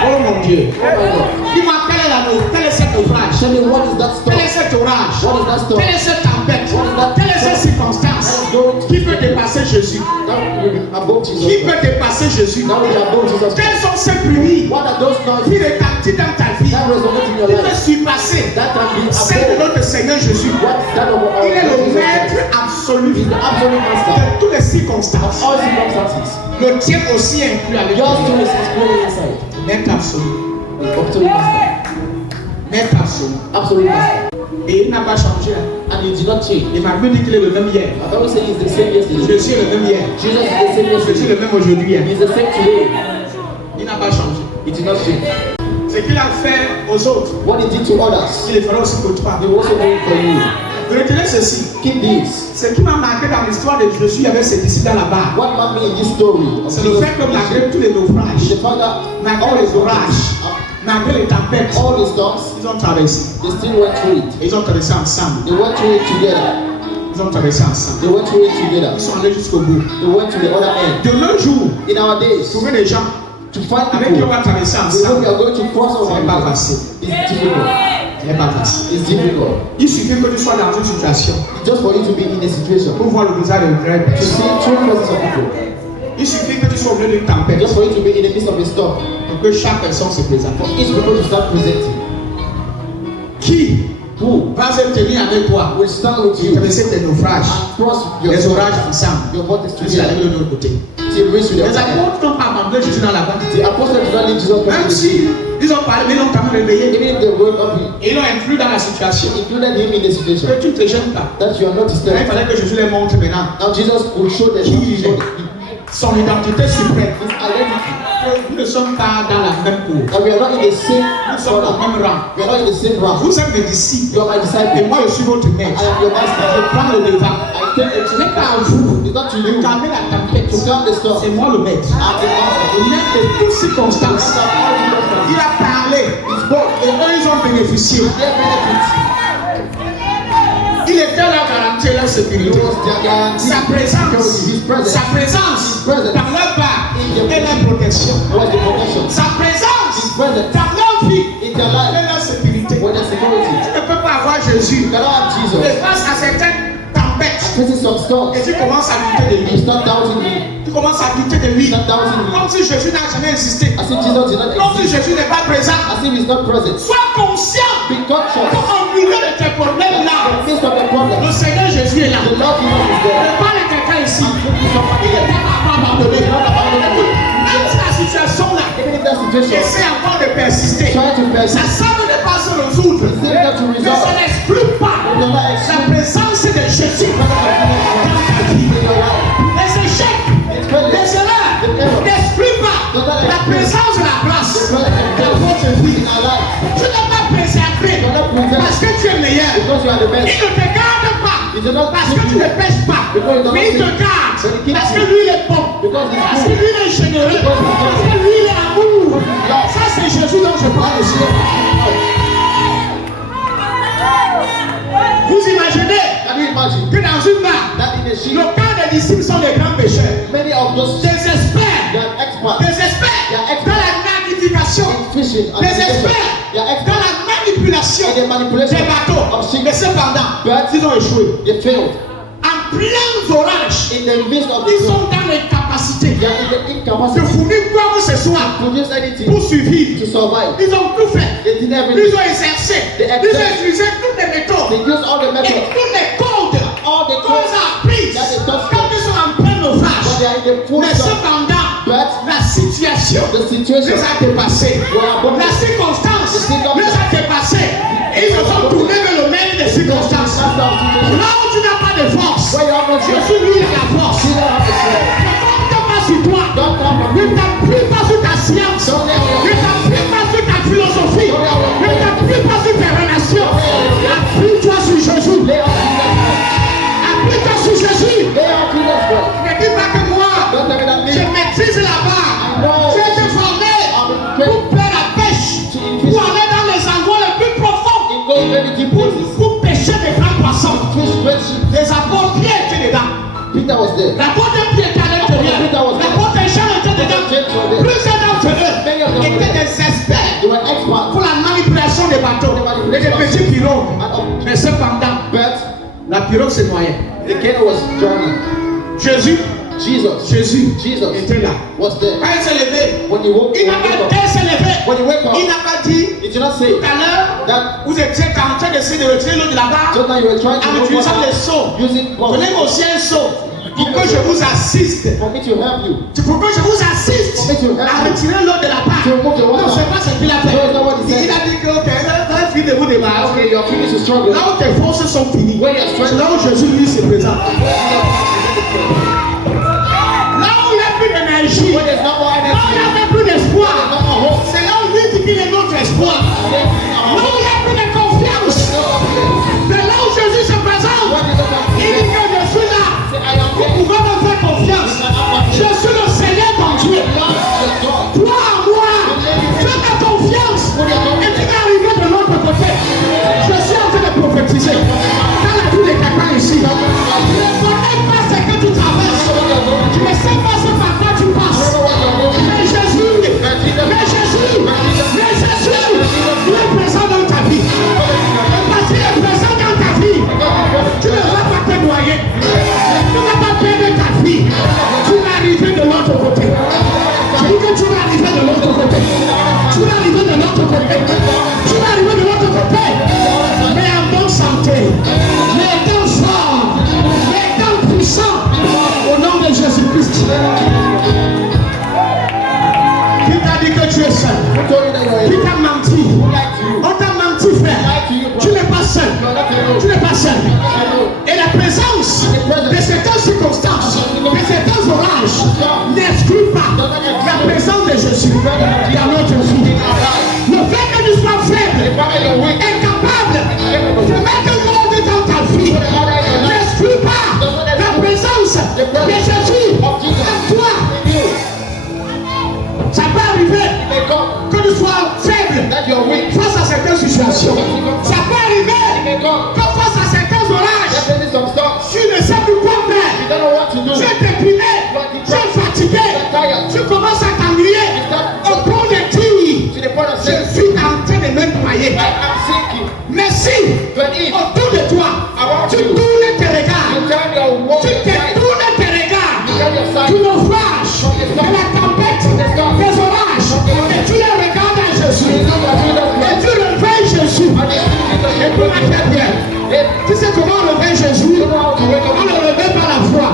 Oh mon Dieu. Oh my God. Dis-moi, quel est cet ouvrage? Tell me, what is that storm? Quel est cet orage? What is that storm? Quelle est cette tempête? Quelle est cette circonstance qui peut dépasser Jésus? That will be above Qui Jesus. peut dépasser Jésus? That will be above Jesus. Quelles sont ces pluies What are those qui noises retentissent dans ta vie? that resonate in your Qui peut life? surpasser That can be celle de above notre Seigneur Jésus? what that of our Il est le Jesus maître Christ. absolu He's the absolute master de toutes les of circonstances. all circumstances. Le tien aussi inclus avec Yours too lui. is included inside. Maître absolu. The absolute master. Maître absolu. Absolute master. Et il n'a pas changé. And he did not change. Il m'a dit qu'il est le même hier. I always say he's the same yesterday. Jésus est le même hier. Jesus is the same Jésus est yesterday. le même aujourd'hui. He's the same today. Il n'a pas changé. He did not change. Ce qu'il a fait aux autres, What he did to others, il le fera aussi pour toi. he will also do it for you. Retenez ceci. Keep this. Ce qui m'a marqué dans l'histoire de Jésus avec ses disciples dans la barque, What marked me in this story of c'est le Jesus fait que malgré is tous les naufrages, the fact that malgré les orages, malgré les tempêtes, all the storms, ils ont traversé. they still went through it. Ils ont traversé ensemble. They went through it together. Ils ont traversé ensemble. They went through it together. Ils sont allés jusqu'au bout. They went to the other end. De nos jours, In our days, trouver des gens to find avec qui on people, va traverser the way we ensemble, are going to cross ce n'est pas over facile. is difficult. Ce n'est pas facile. It's difficult. Il suffit que tu sois dans une situation Just for you to be in a situation, pour voir le visage de vraies to personnes. see true faces of people, Il suffit que tu sois au milieu d'une tempête just for you to be in the midst of a storm, pour que chaque personne se présente. for each people to start presenting. Qui Who va se tenir avec toi will stand with et you traverser tes naufrages, and cross your les storm, orages ensemble, your bodies jusqu'à together, arriver de l'autre côté. till reach to the Les other end. apôtres n'ont pas abandonné Jésus dans la barque. The apostles did not leave Jesus Même Christ, si ils ont parlé, mais ils l'ont quand même réveillé. even if they woke up, Et ils l'ont inclus dans la situation. included him in the situation, Que tu ne te gênes pas. that you are not Il disturbed. fallait que Jésus les montre maintenant Now Jesus will show them son identité suprême. his identity. Nous ne sommes pas dans la même cour. And we are not in the same Nous sommes au order. même rang. We are not in the same rank. Vous êtes mes disciples. You are my Et disciple. moi, je suis votre maître. I am your Je master. prends le devant. I take Ce it n'est pas à vous It's not to de you calmer la tempête. to calm the storm. C'est moi le maître. I'm the master. Le maître de toutes circonstances. Il a parlé. Et eux, ils ont bénéficié. Their benefits. Il était là garantir leur It sécurité. was their guarantee. Sa présence. His presence. Sa présence. Par leur part. Et leur protection. Was the protection. Sa présence. His presence. Dans leur vie. In their Et life. leur sécurité. Was the security. Tu ne peux pas avoir Jésus. You cannot have Jesus. Et face à certaines tempêtes. Facing some storms. Et tu commences à douter de You lui. start doubting me. Tu commences à douter de lui. Start doubting me. Comme si Jésus n'a jamais existé. As if Jesus did not Comme si exist. Jésus n'est pas présent. As if he's not present. Sois conscient Be conscious. qu'au milieu de tes problèmes In là, the midst of the le problem, Seigneur Jésus est là. the Lord Jesus is there. Ne pas de quelqu'un ici. Could be somebody Il n'est there. pas abandonné. Not abandoned. Même si la situation là Even if that situation essaie encore de persister, try to ça persist, semble ne pas se résoudre. it's difficult to Mais ça resolve. n'exclut pas It will not la exclude présence de Jésus dans ta vie. in your life. Les échecs, It's failure. les erreurs n'excluent pas la présence de la place dans votre vie. In our life. Tu n'es pas préservé parce que tu es meilleur. Because you are the Il best. ne te garde pas He did not parce que keep tu you. ne pèses pas. Mais il te garde parce que lui il est bon. Because he's Parce que good. lui il est généreux. Parce que lui il est amour. Ça c'est Jésus dont je parle ici. Vous imaginez Can you imagine que dans une barque, that in a ship, le cas des disciples sont des grands pécheurs. many of those Des experts. they are experts Des experts dans la magnification. in fishing and Des fishing. experts They are dans experts la manipulation in the manipulation des bateaux. of ships. Mais cependant, But ils ont échoué. they failed. En plein orage, In the midst of the ils storm, sont dans l'incapacité they are in the de incapacity fournir quoi que ce soit to produce anything pour survivre. to survive. Ils ont tout fait. They did everything. Ils ont exercé. They Ils ont exerced. utilisé toutes les méthodes. They use all the Et methods. tous les codes. All the Qu'on codes a appris. that they taught Quand ils sont en plein when naufrage. they are in the full Mais storm. cependant, But la situation the situation les a dépassés. La circonstance les a dépassés. Et ils se sont tournés vers le même des circonstances. Là où tu n'as pas de force, where you have no strength, Jésus lui a la force. you don't have the strength. Ne compte pas sur toi. Don't come from Ne you. t'appuie pas sur ta science. Ne t'appuie pas sur ta philosophie. Ne t'appuie pas sur tes relations. Appuie-toi sur Jésus. Lay on Jesus. Appuie-toi sur Jésus. Lay on Jesus Christ. Ne dis pas que moi, Don't tell me that je me. maîtrise là-bas. know. J'ai été formé pour faire la pêche, pour aller dans les endroits les plus profonds, In those very deep places. pour pêcher des grands poissons. Fish great sheep. Les apôtres Pierre étaient dedans. Peter was there. L'apôtre Pierre était à l'intérieur. L'apôtre Jean était dedans. Plusieurs d'entre eux étaient des experts They were experts. pour la manipulation des bateaux et des petits pirogues. And of, Mais cependant, but la pirogue se noyait. the canoe was drowning. Jésus Jesus était là. was there. Quand il s'est levé, When he woke il n'a pas up, dès s'est levé. when he woke Il up, n'a pas dit he did not say tout à l'heure, that vous étiez en train d'essayer de retirer l'eau de là-bas just now you were trying to en move utilisant les water seaux. using boats Donnez-moi aussi un seau pour que je vous assiste. for me to help you. Pour que je vous assiste à retirer l'eau de la part. To remove the Non, water. c'est pas ce qu'il a fait. No, it's not what he said. Il a dit que ok, là, fini de vous débarrasser. Okay, your finish is stronger. Là où tes forces sont finies, Where your strength c'est là où Jésus lui se présente. Là où il n'y a plus d'énergie, When there's no more là où il energy, n'y a même plus d'espoir, no more hope. c'est là où lui dit qu'il est notre espoir. Là où il n'y a plus de confiance, c'est là où Jésus se présente. When Jesus was Il dit que je suis là. say, I am Vous there. pouvez me faire confiance. Je suis le Seigneur ton Dieu. Toi en moi, fais-moi confiance. Et tu vas arriver de l'autre côté. Je suis en train de prophétiser. Dans la vie de quelqu'un ici, ne connais pas ce que tu traverses. Tu ne sais pas ce par quoi tu passes. Mais Jésus, il est présent dans ta vie. Et parce qu'il est présent dans ta vie, tu ne vas pas te noyer. Tu ne vas pas perdre ta vie. Tu vas arriver de l'autre côté. Je dis que tu vas arriver de l'autre côté. Tu vas arriver de l'autre côté. Tu vas arriver de l'autre côté. Mais en bonne santé. Mais étant fort. Mais étant puissant. Au nom de Jésus-Christ. Qui t'a dit que tu es seul? Who told you that you are Qui t'a menti? On t'a menti, frère. Tu n'es pas seul. Tu n'es pas seul. Et la présence de certaines circonstances, de certains orages, n'exclut pas la présence de Jésus dans notre vie. Le fait que tu sois faible, incapable de mettre l'ordre dans ta vie, n'exclut pas la présence de Jésus en toi. Ça peut arriver que tu sois faible face à certaines situations. Ça peut arriver que face à certains orages, tu ne sais plus quoi faire. Tu es déprimé, tu es fatigué, tu commences à t'ennuyer. Au point de dire, je suis en train de me noyer. Mais si, autour de toi, tu tournes tes regards, tu te tournes tes regards, tu naufrages de la tempête, des orages, et tu les regardes à Jésus, et tu réveilles Jésus, et pour la bien. Tu sais comment on réveille Jésus? On le réveille par la foi.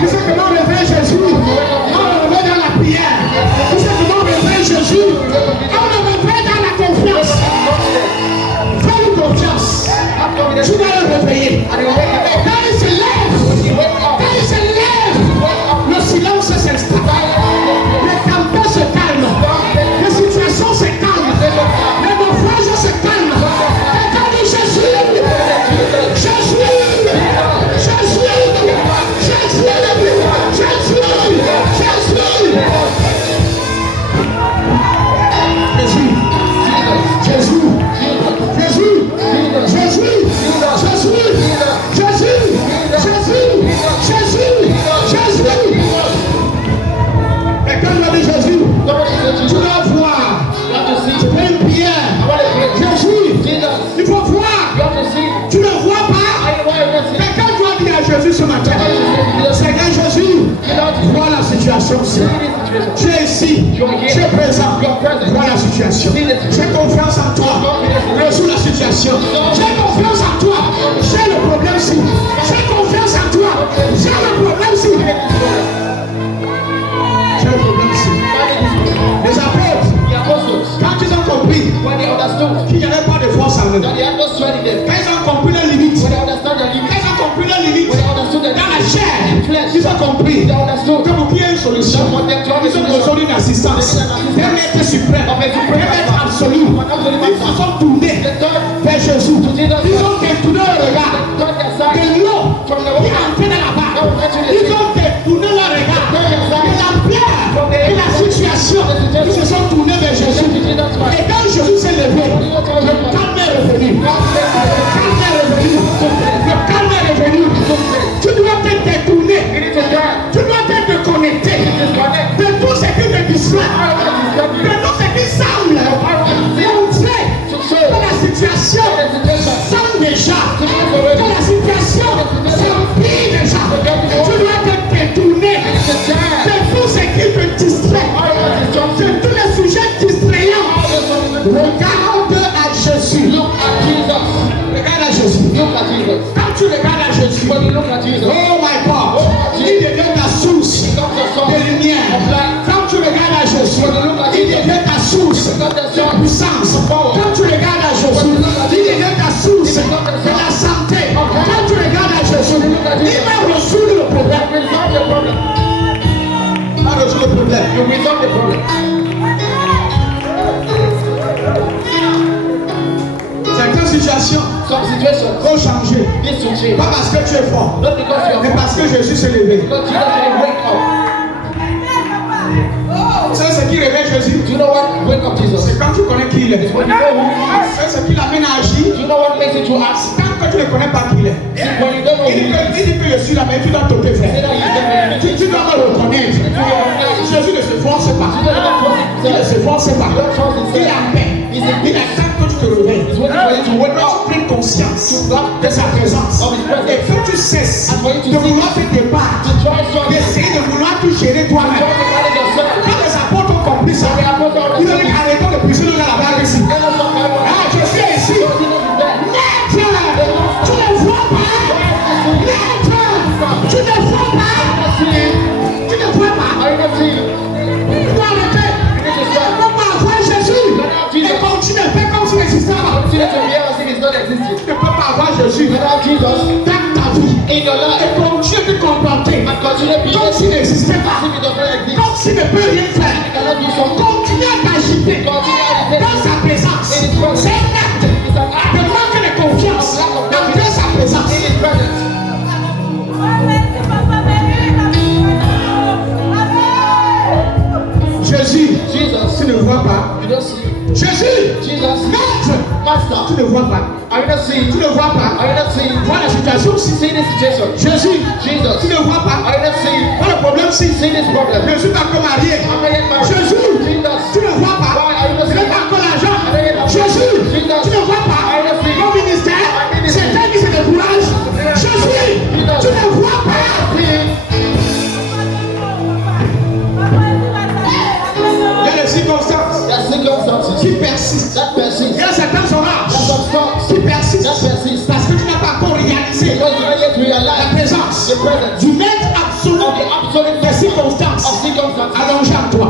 Tu sais comment on réveille Jésus? On le réveille dans la prière. Tu sais comment on réveille Jésus? On le réveille dans la confiance. Fais-lui confiance. Tu vas le réveiller. Quand il se lève, le silence s'installe. Les tempêtes se calment. Les situations se calment. Les naufrages se calment. Et quand il Jésus, et quand on dit Jésus, tu dois voir. Tu fais une prière. Jésus, il faut voir. Tu ne vois pas. Quelqu'un doit dire à Jésus ce matin, Seigneur Jésus, vois la situation. Tu es ici. Tu es présent. Vois la situation. J'ai confiance en toi. Résous la situation. J'ai confiance en toi. J'ai le problème-ci. J'ai confiance en toi. J'ai le problème-ci. J'ai le problème-ci. Les apôtres, quand ils ont compris qu'il n'y avait pas de force en eux, quand ils ont compris la limite, quand ils ont compris la limite, dans la chair, ils ont compris que pour qu'il y ait une solution, ils ont besoin d'une assistance, d'un maître suprême, d'un maître absolu. Ils se sont tournés vers Jésus. Ils ont détourné le regard de l'eau qui est entrée dans la barre. Ils ont détourné le regard de la pierre et la situation. Ils se sont tournés vers Jésus. Et quand Jésus s'est levé, le calme est revenu. Le calme est revenu. Le calme est revenu. Tu dois te détourner. Tu dois te déconnecter de tout ce qui te distrait, de tout ce qui semble montrer que la situation semble déjà, que la situation s'empire déjà. Tu dois te détourner de tout ce qui te distrait, de tous les sujets distrayants. Regarde à Jésus. Regarde à Jésus. Quand tu regardes à Jésus, oh my God, il devient ta source de lumière. Quand tu regardes à Jésus, il devient ta source de puissance. Quand tu regardes à Jésus, il devient ta source de la santé. Quand tu regardes à Jésus, il va résoudre le problème. Il va résoudre le problème. Certaines situations vont changer. Pas parce que tu es fort, mais parce que Jésus s'est levé. C'est ce qui réveille Jésus. C'est quand tu connais qui il est. C'est ce qui l'amène à agir. Tant que tu ne connais pas qui il est. Il dit que je suis là, mais tu dois t'ôter faire. Tu dois me reconnaître. Jésus ne se force pas. Il ne se force pas. Il a paix. Il attend que tu te réveilles. Tu prends conscience de sa présence. Et que tu cesses de vouloir te débattre, d'essayer de vouloir tout gérer toi-même. Quand les apôtres ont compris ça, ils ont dit arrêtons de pousser dans la barre ici. Ah, je suis ici. Maître, tu ne vois pas. Maître, tu ne vois pas. Tu ne vois pas. Tu dois arrêter. Comment avoir Jésus et continuer à faire comme s'il n'existait pas. Tu ne peux pas avoir Jésus dans ta vie et continuer de te comporter comme s'il n'existait pas, comme s'il ne peut rien faire. Continue à t'agiter dans sa présence. C'est un acte de manque de confiance dans sa présence. Jésus, tu ne vois pas. Jésus, Maître, tu ne vois pas. Tu ne vois pas. Vois la situation aussi. Jésus, tu ne vois pas. Vois le problème si. Jésus n'est pas encore marié. Jésus, tu ne vois pas. Tu n'as pas encore l'argent. Jésus, tu ne vois pas. Mon ministère, c'est elle qui se décourage. Jésus, tu ne vois pas. Il y a des circonstances qui persistent. Il y a certains orages qui persistent parce que tu n'as pas encore réalisé la présence du maître absolu des circonstances allongées à toi.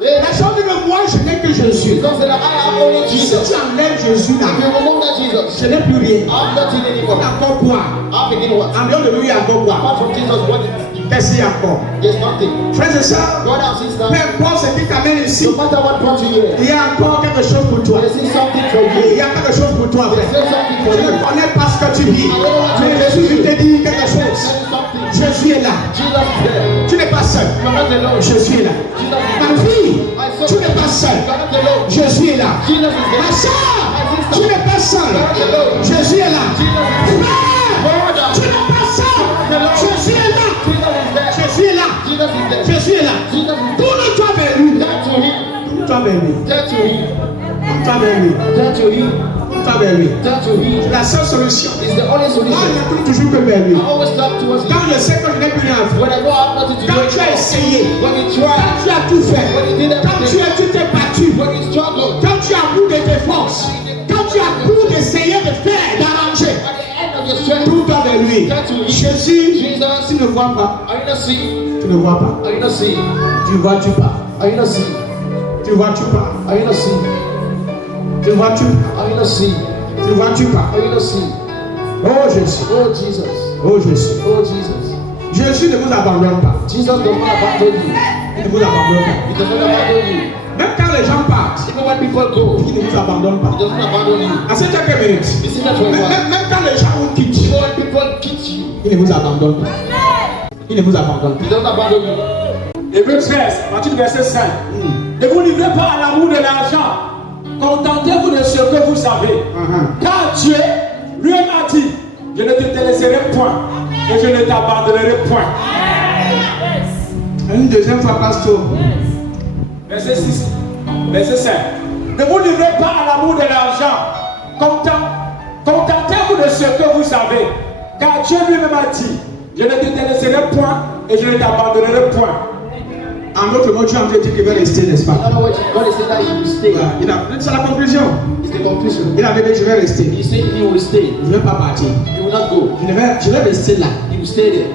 La chose que moi je n'ai que Jésus. Si tu enlèves Jésus là, je n'ai plus rien. Encore quoi? En dehors de lui, il y a encore quoi? Qu'est-ce qu'il y a encore? Frères et sœurs, peu importe ce qui t'amène ici, il y a encore quelque chose pour toi. Il y a quelque chose pour toi. Tu ne connais pas ce que tu dis, mais Jésus te dit quelque chose. Jésus est là. Tu n'es pas seul. Jésus est là. Ma fille, tu n'es pas seul. Jésus est là. Ma soeur, tu n'es pas seul. Jésus est là. Frère, tu n'es pas seul. Jésus est là. Jésus est là. Jésus est là. Tourne-toi vers lui. Tourne-toi vers lui. Tourne-toi vers lui. Tourne-toi vers lui. Turn to him. C'est la seule solution. It's the only Moi, solution. je tourne toujours que vers lui. I always turn towards him. Quand je sais que je n'ai plus rien à faire. When I know I have nothing to do, Quand tu as essayé. when you Quand try, tu as tout fait. when you did Quand everything, tu t'es battu. when you struggle, Quand tu as bout de tes forces. Quand tu as bout d'essayer de faire, d'arranger. at the end of your strength, Tourne-toi vers lui. turn to him. Jésus, Jesus, tu ne vois pas. are you not seeing? Tu ne vois pas. Are you not seeing? Tu vois-tu pas. Are you not seeing? Tu vois-tu pas. Are you not seeing? Tu vois-tu pas. Are you not seeing? Tu vois-tu pas. Are you not seeing? Oh Jésus. Oh Jesus. Oh Jésus. Oh Jesus. Jésus ne vous abandonne pas. Jesus does not abandon you. Il ne vous abandonne pas. He does not abandon you. Même quand les gens partent, Even when people go, il ne vous abandonne he pas. does not abandon you. À cette minute, You see that for a while. même quand les gens vous quittent, Even when people kick you, il ne vous abandonne pas. Il ne vous abandonne pas. he doesn't abandon you. Hébreux 13, à partir du verset 5. Ne vous livrez pas à l'amour de l'argent. Contentez-vous de ce que vous savez. Car Dieu lui-même a dit, je ne te délaisserai point et je ne t'abandonnerai point. Une deuxième fois, pasteur. Verset 6, verset 5. Ne vous livrez pas à l'amour de l'argent. Contentez-vous de ce que vous savez. Car Dieu lui-même a dit, je ne te délaisserai point et je ne t'abandonnerai point. En d'autres mots, Dieu a dit qu'il va rester, n'est-ce pas? In other words, God is saying that he will stay. Voilà. C'est la conclusion. It's the conclusion. Il avait dit, je vais rester. He said he will stay. Je ne vais pas partir. He will not go. Je vais rester là. He will stay there.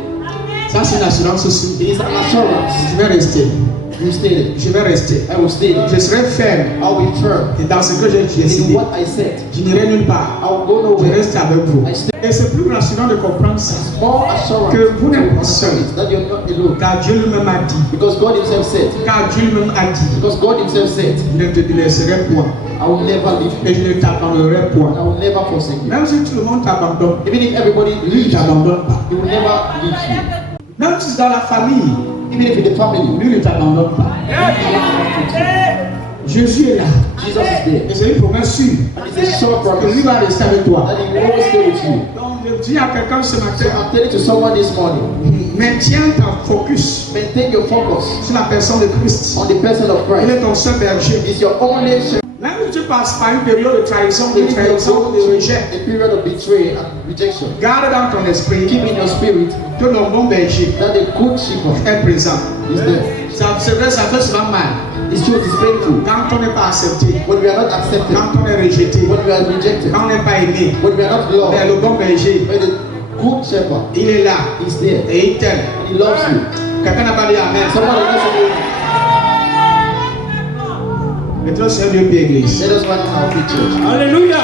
Ça, c'est une assurance aussi. It is an assurance. Je vais rester. He will stay there. Je vais rester. I will stay there. Je serai ferme. I will be firm. Et dans ce que j'ai In décidé, what I said, je n'irai nulle part. I will go Je nowhere. reste avec vous. I stay. Et c'est plus rassurant de comprendre ça. More assurance Que vous n'êtes pas to seul. understand it, that you're not alone. Car Dieu lui-même a dit. Because God himself said. Car Dieu lui-même a dit. Because God himself said, Je ne te délaisserai point. I will never leave you. Et je ne t'abandonnerai I point. will never forsake you. Même si tout le monde t'abandonne, Even if everybody lui ne leaves you, t'abandonne pas. he will never leave you. Même si c'est dans la famille, Even if in the family, lui ne t'abandonne pas. Jésus est là. Jesus is there. Et c'est une promesse sûre. And it's a sure Que lui promise va rester avec toi. that he will always stay with you. Donc je dis à quelqu'un ce So matin, I'm telling to someone this morning, maintiens ton focus maintain your focus sur la personne de Christ. on the person of Il Christ. est ton seul berger. It's your only shepherd. Même si tu passes par une période de trahison, de rejet, A period of betrayal and rejection. garde dans ton esprit Keep in your spirit que le bon berger that the good shepherd est présent. is there. C'est vrai, ça fait souvent mal. It's true, it's painful. Quand on n'est pas accepté, When we are not accepted, quand on est rejeté, when we are rejected, quand on n'est pas aimé, when we are not mais loved, le bon berger, when the good shepherd il est là is there et il t'aime. and he loves you. Quelqu'un n'a pas dit Amen. Someone is listening. Et toi, c'est un Dieu église. Let us run our big church. Alléluia.